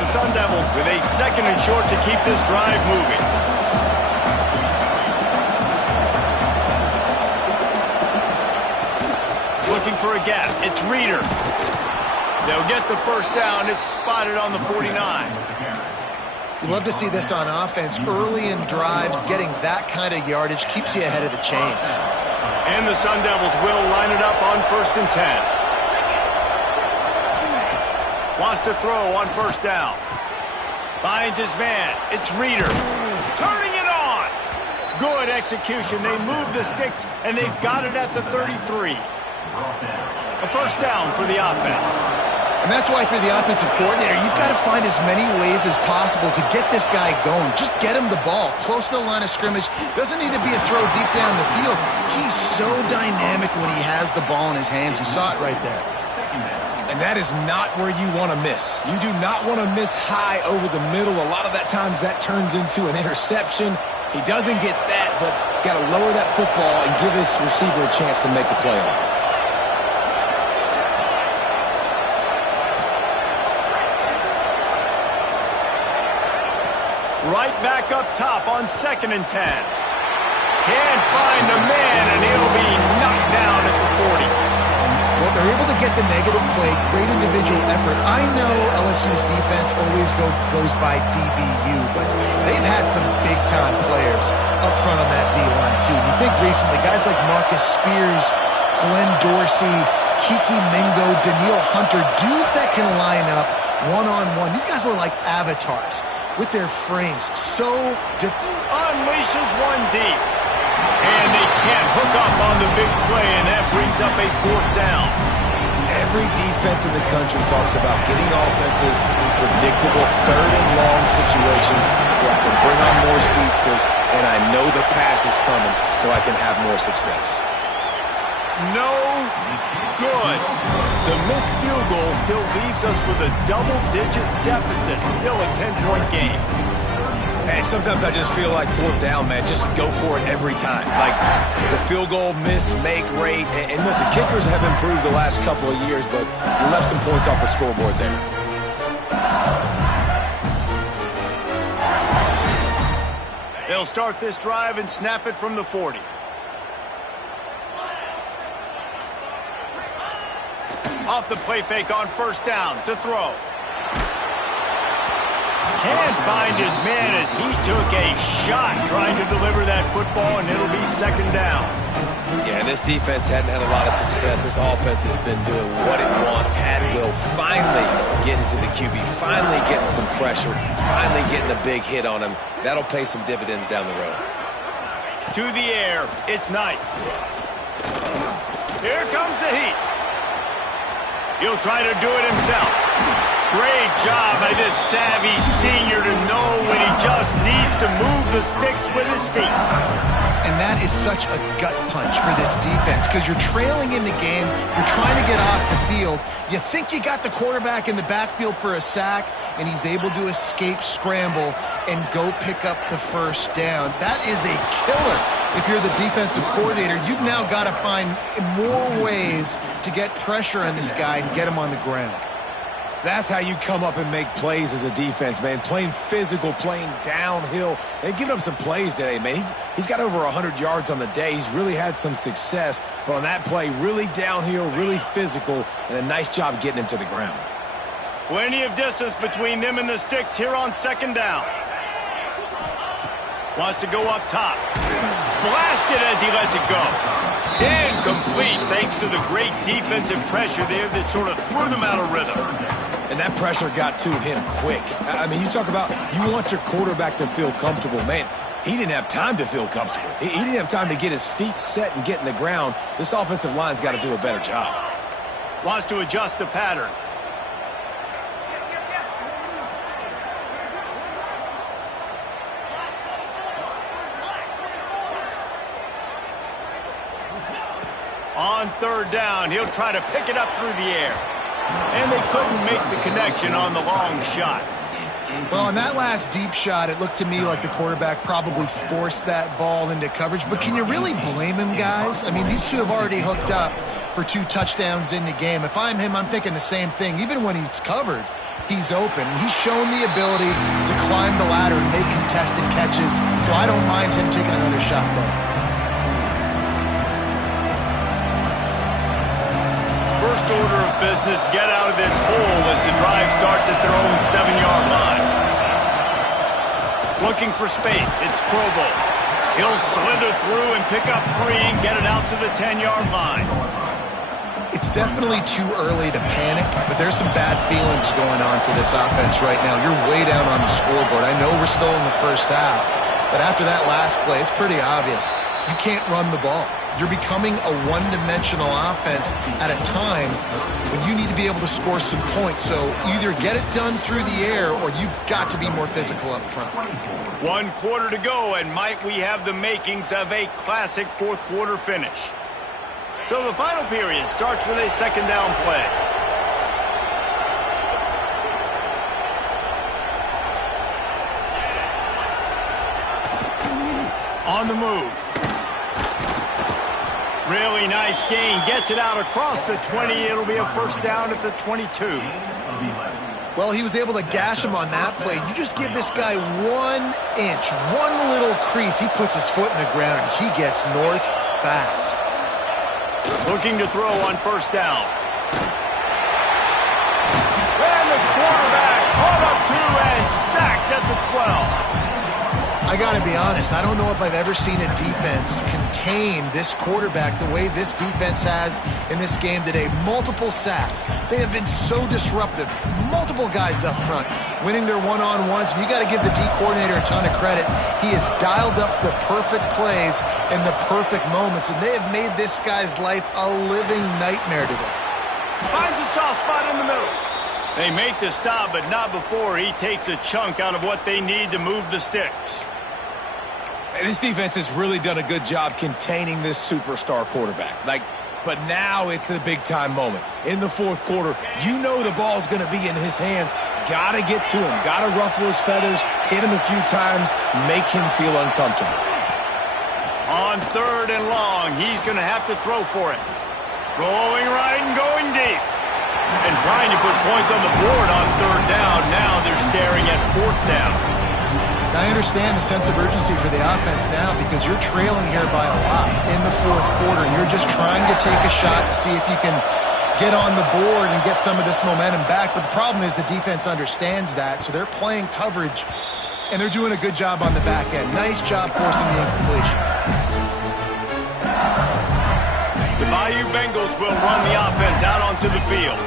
The Sun Devils with a second and short to keep this drive moving. Looking for a gap. It's Reeder. They'll get the first down. It's spotted on the 49. You love to see this on offense. Early in drives, getting that kind of yardage keeps you ahead of the chains. And the Sun Devils will line it up on 1st and 10. Wants to throw on first down. Finds his man. It's Reeder. Turning it on. Good execution. They move the sticks, and they've got it at the 33. A first down for the offense. And that's why for the offensive coordinator, you've got to find as many ways as possible to get this guy going. Just get him the ball close to the line of scrimmage. Doesn't need to be a throw deep down the field. He's so dynamic when he has the ball in his hands. You saw it right there. And that is not where you want to miss. You do not want to miss high over the middle. A lot of that times that turns into an interception. He doesn't get that, but he's got to lower that football and give his receiver a chance to make a play on it. Right back up top on 2nd and 10. Can't find the man, and he'll be knocked down at the 40. Well, they're able to get the negative play, great individual effort. I know LSU's defense always goes by DBU, but they've had some big-time players up front on that D-line, too. You think recently, guys like Marcus Spears, Glenn Dorsey, Kiki Mingo, Daniil Hunter, dudes that can line up one-on-one. These guys were like avatars with their frames. So unleashes one deep. And they can't hook up on the big play, and that brings up a 4th down. Every defense in the country talks about getting offenses in predictable 3rd and long situations where I can bring on more speedsters, and I know the pass is coming so I can have more success. No good. The missed field goal still leaves us with a double-digit deficit. Still a 10-point game. Hey, sometimes I just feel like 4th down, man. Just go for it every time. Like the field goal miss-make rate. And listen, kickers have improved the last couple of years, but we left some points off the scoreboard there. They'll start this drive and snap it from the 40. Off the play fake on 1st down to throw. Can't find his man as he took a shot trying to deliver that football, and it'll be 2nd down. Yeah, this defense hadn't had a lot of success. This offense has been doing what it wants and will finally get into the QB, finally getting some pressure, finally getting a big hit on him. That'll pay some dividends down the road. To the air, it's Knight. Here comes the heat. He'll try to do it himself. Great job by this savvy senior to know when he just needs to move the sticks with his feet. And that is such a gut punch for this defense because you're trailing in the game. You're trying to get off the field. You think you got the quarterback in the backfield for a sack, and he's able to escape scramble and go pick up the 1st down. That is a killer. If you're the defensive coordinator, you've now got to find more ways to get pressure on this guy and get him on the ground. That's how you come up and make plays as a defense, man. Playing physical, playing downhill. They've given up some plays today, man. He's got over 100 yards on the day. He's really had some success. But on that play, really downhill, really physical, and a nice job getting him to the ground. Plenty of distance between them and the sticks here on 2nd down. Wants to go up top. Blasted as he lets it go. Incomplete thanks to the great defensive pressure there that sort of threw them out of rhythm. And that pressure got to him quick. I mean, you talk about you want your quarterback to feel comfortable. Man, he didn't have time to feel comfortable. He didn't have time to get his feet set and get in the ground. This offensive line's got to do a better job. Wants to adjust the pattern. On 3rd down, he'll try to pick it up through the air. And they couldn't make the connection on the long shot. Well, on that last deep shot, it looked to me like the quarterback probably forced that ball into coverage. But can you really blame him, guys? I mean, these two have already hooked up for 2 touchdowns in the game. If I'm him, I'm thinking the same thing. Even when he's covered, he's open. He's shown the ability to climb the ladder and make contested catches. So I don't mind him taking another shot there. First order of business, get out of this hole as the drive starts at their own 7-yard line. Looking for space, it's Provo. He'll slither through and pick up 3 and get it out to the 10-yard line. It's definitely too early to panic, but there's some bad feelings going on for this offense right now. You're way down on the scoreboard. I know we're still in the first half, but after that last play, it's pretty obvious. You can't run the ball. You're becoming a one-dimensional offense at a time when you need to be able to score some points. So either get it done through the air or you've got to be more physical up front. 1 quarter to go, and might we have the makings of a classic 4th quarter finish. So the final period starts with a 2nd down play. On the move. Really nice gain. Gets it out across the 20. It'll be a 1st down at the 22. Well, he was able to gash him on that play. You just give this guy 1 inch, one little crease. He puts his foot in the ground, and he gets north fast. Looking to throw on first down. And the quarterback caught up to and sacked at the 12. I got to be honest, I don't know if I've ever seen a defense contain this quarterback the way this defense has in this game today. Multiple sacks. They have been so disruptive. Multiple guys up front winning their one-on-ones. You got to give the D coordinator a ton of credit. He has dialed up the perfect plays and the perfect moments, and they have made this guy's life a living nightmare today. Finds a soft spot in the middle. They make the stop, but not before he takes a chunk out of what they need to move the sticks. This defense has really done a good job containing this superstar quarterback. But now it's a big-time moment. In the fourth quarter, you know the ball's going to be in his hands. Got to get to him. Got to ruffle his feathers, hit him a few times, make him feel uncomfortable. On third and long, he's going to have to throw for it. Rolling right and going deep. And trying to put points on the board on third down. Now they're staring at fourth down. I understand the sense of urgency for the offense now because you're trailing here by a lot in the fourth quarter, and you're just trying to take a shot to see if you can get on the board and get some of this momentum back. But the problem is the defense understands that, so they're playing coverage, and they're doing a good job on the back end. Nice job forcing the incompletion. The Bayou Bengals will run the offense out onto the field.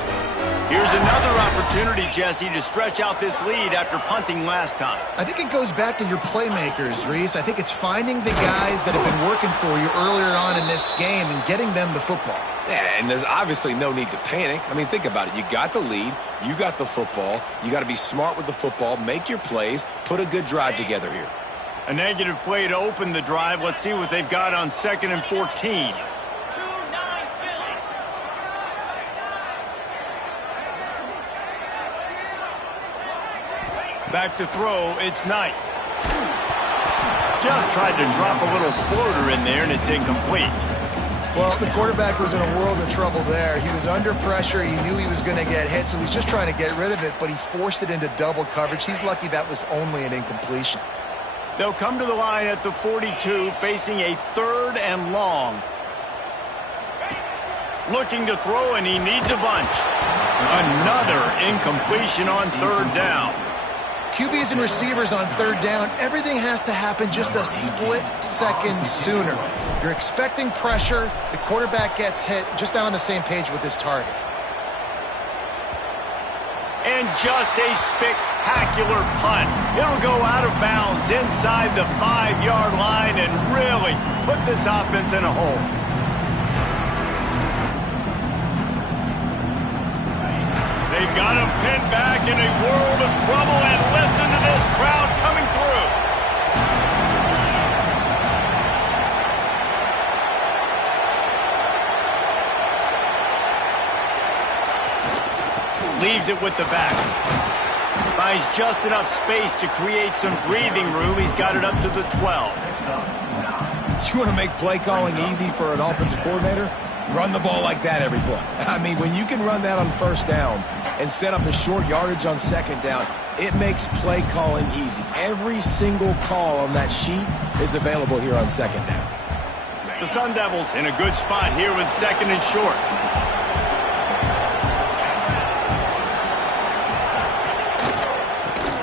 Here's another opportunity, Jesse, to stretch out this lead after punting last time. I think it goes back to your playmakers, Reese. I think it's finding the guys that have been working for you earlier on in this game and getting them the football. Yeah, and there's obviously no need to panic. I mean, think about it. You got the lead. You got the football. You got to be smart with the football. Make your plays. Put a good drive together here. A negative play to open the drive. Let's see what they've got on 2nd and 14. Back to throw, it's Knight. Just tried to drop a little floater in there, and it's incomplete. Well, the quarterback was in a world of trouble there. He was under pressure. He knew he was going to get hit, so he's just trying to get rid of it, but he forced it into double coverage. He's lucky that was only an incompletion. They'll come to the line at the 42, facing a 3rd and long. Looking to throw, and he needs a bunch. Another incompletion on 3rd down. QBs and receivers on 3rd down, everything has to happen just a split second sooner. You're expecting pressure, the quarterback gets hit, just not on the same page with his target. And just a spectacular punt. It'll go out of bounds inside the 5-yard line and really put this offense in a hole. They've got him pinned back in a world of trouble, and listen to this crowd coming through. Leaves it with the back. Finds just enough space to create some breathing room. He's got it up to the 12. You want to make play calling easy for an offensive coordinator? Run the ball like that every play. I mean, when you can run that on first down and set up the short yardage on 2nd down, it makes play calling easy. Every single call on that sheet is available here on 2nd down. The Sun Devils in a good spot here with 2nd and short.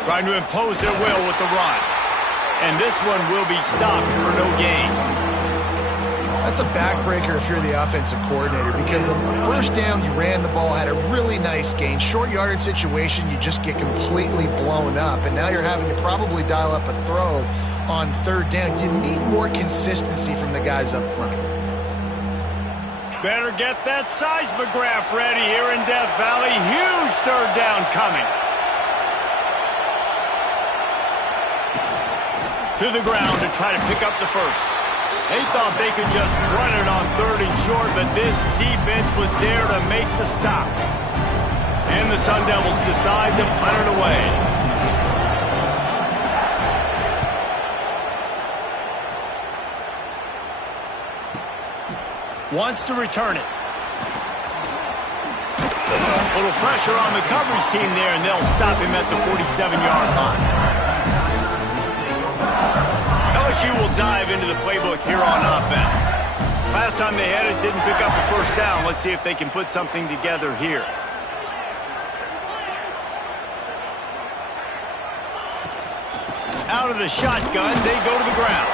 Trying to impose their will with the run. And this one will be stopped for no gain. That's a backbreaker if you're the offensive coordinator, because on 1st down, you ran the ball, had a really nice gain. Short yardage situation, you just get completely blown up, and now you're having to probably dial up a throw on 3rd down. You need more consistency from the guys up front. Better get that seismograph ready here in Death Valley. Huge 3rd down coming. To the ground to try to pick up the first. They thought they could just run it on 3rd and short, but this defense was there to make the stop. And the Sun Devils decide to punt it away. Wants to return it. A little pressure on the coverage team there, and they'll stop him at the 47-yard line. LSU will dive into the playbook here on offense. Last time they had it, didn't pick up a first down. Let's see if they can put something together here. Out of the shotgun, they go to the ground.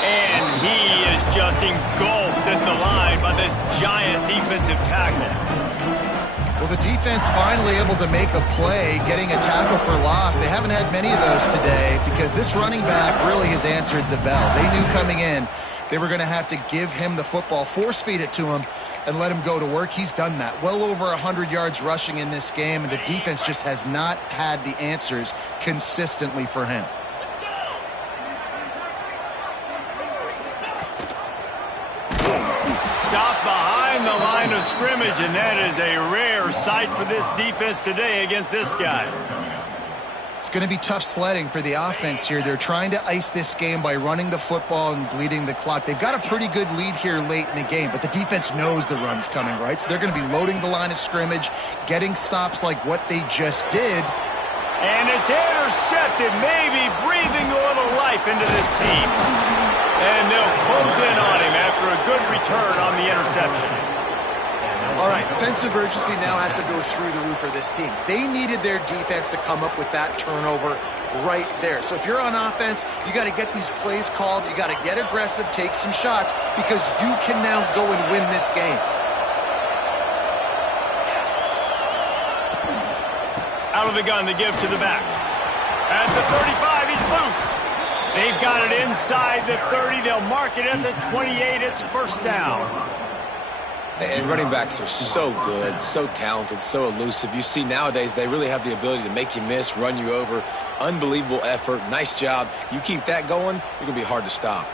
And he is just engulfed at the line by this giant defensive tackle. Well, the defense finally able to make a play, getting a tackle for loss. They haven't had many of those today because this running back really has answered the bell. They knew coming in they were going to have to give him the football, force feed it to him, and let him go to work. He's done that. Well over 100 yards rushing in this game, and the defense just has not had the answers consistently for him. Stop behind the line of scrimmage, and that is a rare sight for this defense today against this guy. It's going to be tough sledding for the offense here. They're trying to ice this game by running the football and bleeding the clock. They've got a pretty good lead here late in the game, but the defense knows the run's coming, right? So they're going to be loading the line of scrimmage, getting stops like what they just did. And it's intercepted, maybe breathing a little life into this team. And they'll close in on him after a good return on the interception. All right, sense of urgency now has to go through the roof for this team. They needed their defense to come up with that turnover right there. So if you're on offense, you got to get these plays called. You got to get aggressive, take some shots, because you can now go and win this game. Out of the gun to give to the back. At the 35, he's loose. They've got it inside the 30. They'll mark it at the 28. It's first down. And running backs are so good, so talented, so elusive. You see nowadays they really have the ability to make you miss, run you over. Unbelievable effort. Nice job. You keep that going, you're going to be hard to stop.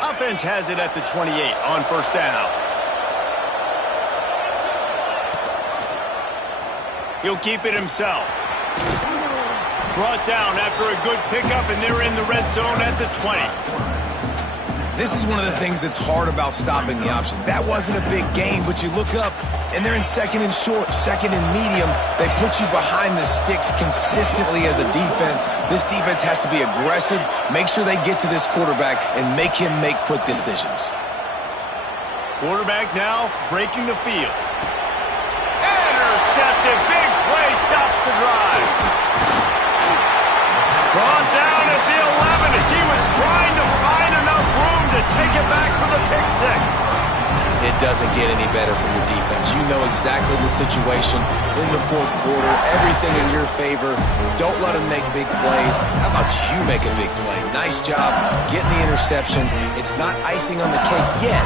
Offense has it at the 28 on first down. He'll keep it himself. Brought down after a good pickup, and they're in the red zone at the 20. This is one of the things that's hard about stopping the option. That wasn't a big gain, but you look up, and they're in second and short, second and medium. They put you behind the sticks consistently as a defense. This defense has to be aggressive, make sure they get to this quarterback, and make him make quick decisions. Quarterback now breaking the field. Intercepted. Big play stops the drive. Brought down at the 11 as he was trying to find enough room to take it back for the pick six. It doesn't get any better from your defense. You know exactly the situation in the fourth quarter. Everything in your favor. Don't let them make big plays. How about you make a big play? Nice job getting the interception. It's not icing on the cake yet,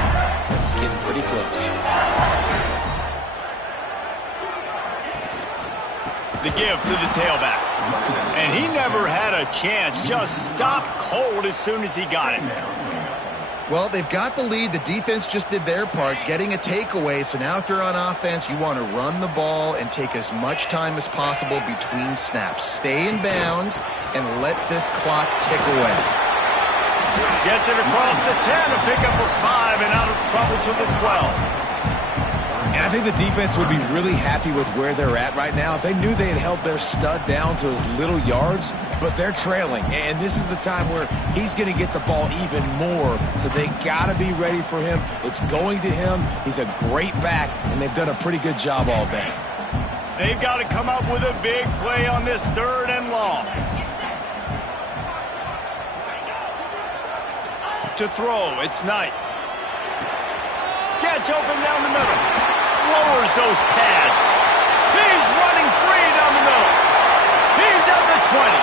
but it's getting pretty close. The give to the tailback. And he never had a chance. Just stopped cold as soon as he got it. Well, they've got the lead. The defense just did their part, getting a takeaway. So now if you're on offense, you want to run the ball and take as much time as possible between snaps. Stay in bounds and let this clock tick away. Gets it across the 10, a pickup of 5, and out of trouble to the 12. And I think the defense would be really happy with where they're at right now if they knew they had held their stud down to his little yards, but they're trailing. And this is the time where he's going to get the ball even more, so they got to be ready for him. It's going to him. He's a great back, and they've done a pretty good job all day. They've got to come up with a big play on this third and long. To throw, it's Knight. Gets open down the middle. Lowers those pads. He's running free down the middle. He's at the 20.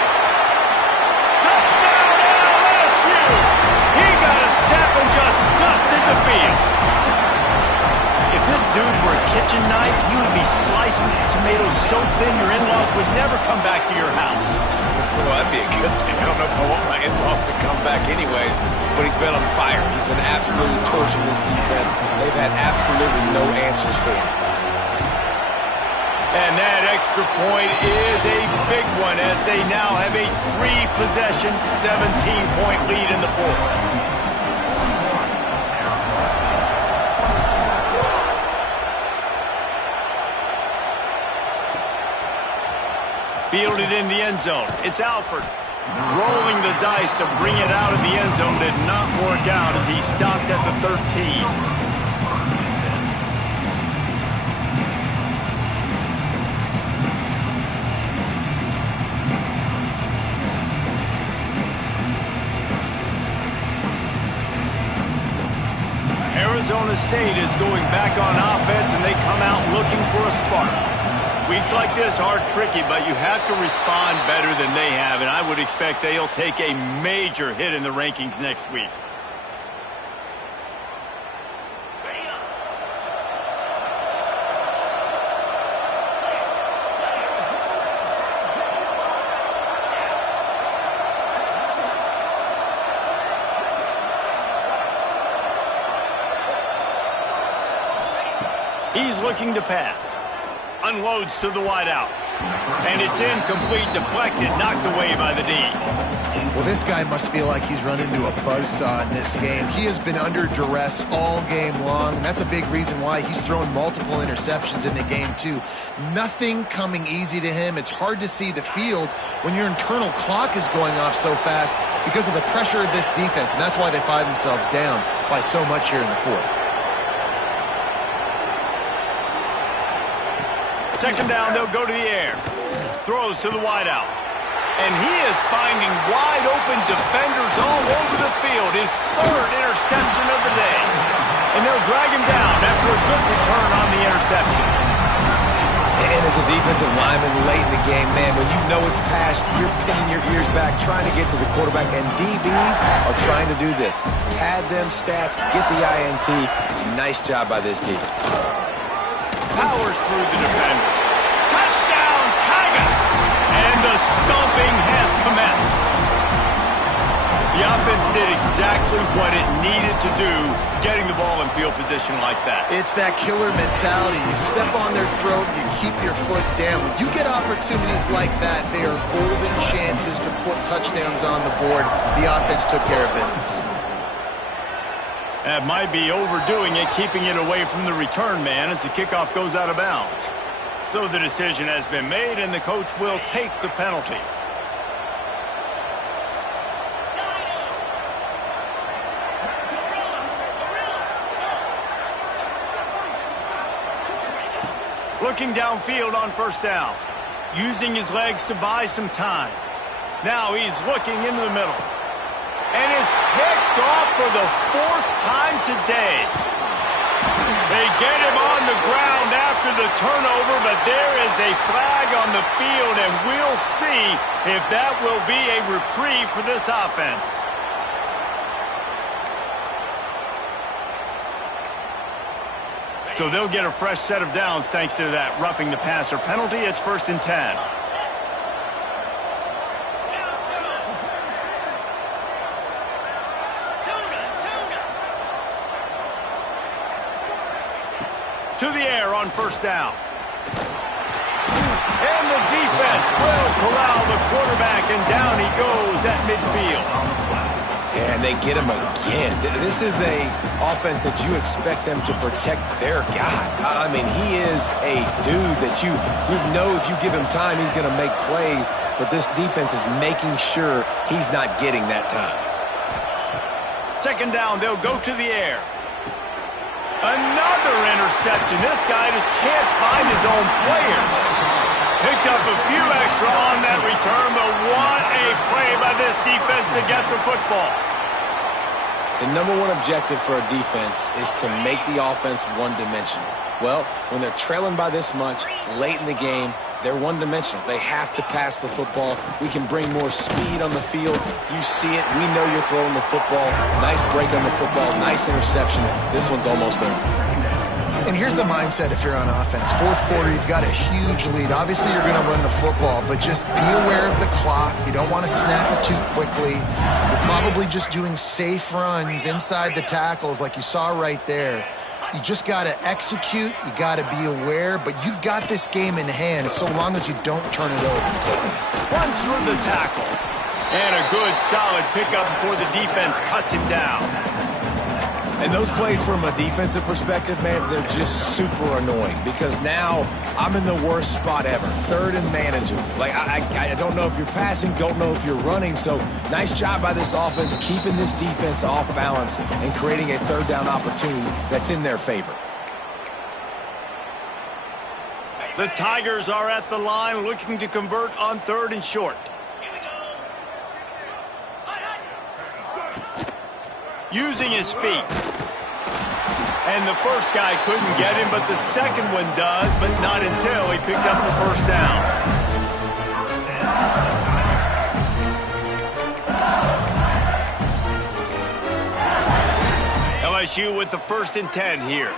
Touchdown LSU. He got a step and just dusted the field. If this dude were a kitchen knife, you would be slicing tomatoes so thin your in-laws would never come back to your house. Well, that'd be a good thing. I don't know if I want my in-laws to come back anyways, but he's been on fire. He's been absolutely torching this defense. They've had absolutely no answers for him. And that extra point is a big one as they now have a 3-possession, 17-point lead in the fourth. Fielded in the end zone. It's Alford. Rolling the dice to bring it out of the end zone did not work out as he stopped at the 13. Arizona State is going back on offense, and they come out looking for a spark. Weeks like this are tricky, but you have to respond better than they have, and I would expect they'll take a major hit in the rankings next week. He's looking to pass. Unloads to the wideout. And it's incomplete, deflected, knocked away by the D. Well, this guy must feel like he's run into a buzzsaw in this game. He has been under duress all game long, and that's a big reason why he's thrown multiple interceptions in the game, too. Nothing coming easy to him. It's hard to see the field when your internal clock is going off so fast because of the pressure of this defense, and that's why they find themselves down by so much here in the fourth. Second down, they'll go to the air. Throws to the wideout. And he is finding wide-open defenders all over the field. His third interception of the day. And they'll drag him down after a good return on the interception. And as a defensive lineman late in the game, man, when you know it's past, you're pinning your ears back, trying to get to the quarterback. And DBs are trying to do this. Pad them stats, get the INT. Nice job by this D. Powers through the defender. Touchdown, Tigers! And the stomping has commenced. The offense did exactly what it needed to do, getting the ball in field position like that. It's that killer mentality. You step on their throat, you keep your foot down. When you get opportunities like that, they are golden chances to put touchdowns on the board. The offense took care of business. That might be overdoing it, keeping it away from the return man as the kickoff goes out of bounds. So the decision has been made, and the coach will take the penalty. Looking downfield on first down. Using his legs to buy some time. Now he's looking into the middle. And it's picked off for the fourth time today. They get him on the ground after the turnover, but there is a flag on the field, and we'll see if that will be a reprieve for this offense. So they'll get a fresh set of downs thanks to that roughing the passer penalty. It's 1st and 10. To the air on first down. And the defense will corral the quarterback, and down he goes at midfield. And they get him again. This is a offense that you expect them to protect their guy. I mean, he is a dude that you know if you give him time, he's going to make plays, but this defense is making sure he's not getting that time. Second down, they'll go to the air. Another interception. This guy just can't find his own players. Picked up a few extra on that return, but what a play by this defense to get the football. The number one objective for a defense is to make the offense one-dimensional. Well, when they're trailing by this much late in the game, they're one-dimensional. They have to pass the football. We can bring more speed on the field. You see it. We know you're throwing the football. Nice break on the football. Nice interception. This one's almost over. And here's the mindset if you're on offense. Fourth quarter, you've got a huge lead. Obviously, you're going to run the football, but just be aware of the clock. You don't want to snap it too quickly. You're probably just doing safe runs inside the tackles like you saw right there. You just got to execute. You got to be aware, but you've got this game in hand so long as you don't turn it over. Runs through the tackle. And a good, solid pickup before the defense cuts him down. And those plays from a defensive perspective, man, they're just super annoying because now I'm in the worst spot ever. Third and manageable. Like, I don't know if you're passing, don't know if you're running. So nice job by this offense keeping this defense off balance and creating a third down opportunity that's in their favor. The Tigers are at the line looking to convert on 3rd and short. Using his feet. And the first guy couldn't get him, but the second one does, but not until he picks up the first down. LSU with the 1st and 10 here.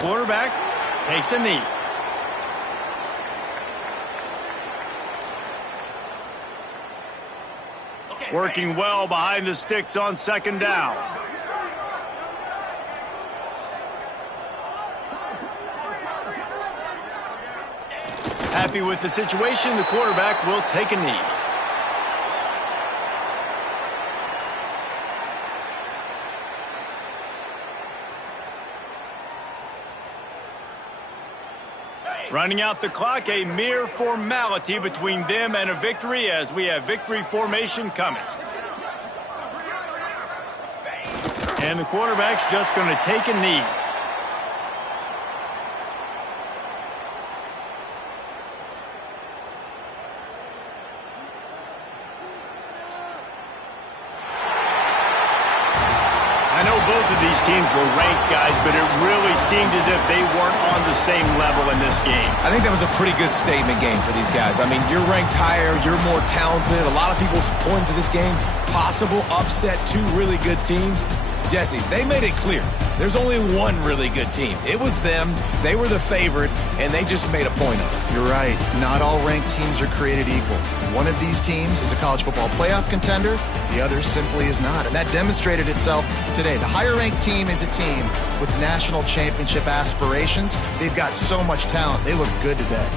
Quarterback takes a knee. Working well behind the sticks on 2nd down. Happy with the situation, the quarterback will take a knee. Running out the clock, a mere formality between them and a victory as we have victory formation coming. And the quarterback's just going to take a knee. I know both of these teams were ranked, guys, but it really seemed as if they weren't on the same level in this game. I think that was a pretty good statement game for these guys. I mean, you're ranked higher, you're more talented. A lot of people point to this game, possible upset, 2 really good teams. Jesse, they made it clear. There's only one really good team. It was them. They were the favorite, and they just made a point of it. You're right. Not all ranked teams are created equal. One of these teams is a college football playoff contender. The other simply is not. And that demonstrated itself today. The higher-ranked team is a team with national championship aspirations. They've got so much talent. They look good today.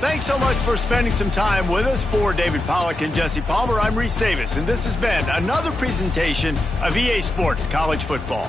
Thanks so much for spending some time with us. For David Pollack and Jesse Palmer, I'm Reese Davis, and this has been another presentation of EA Sports College Football.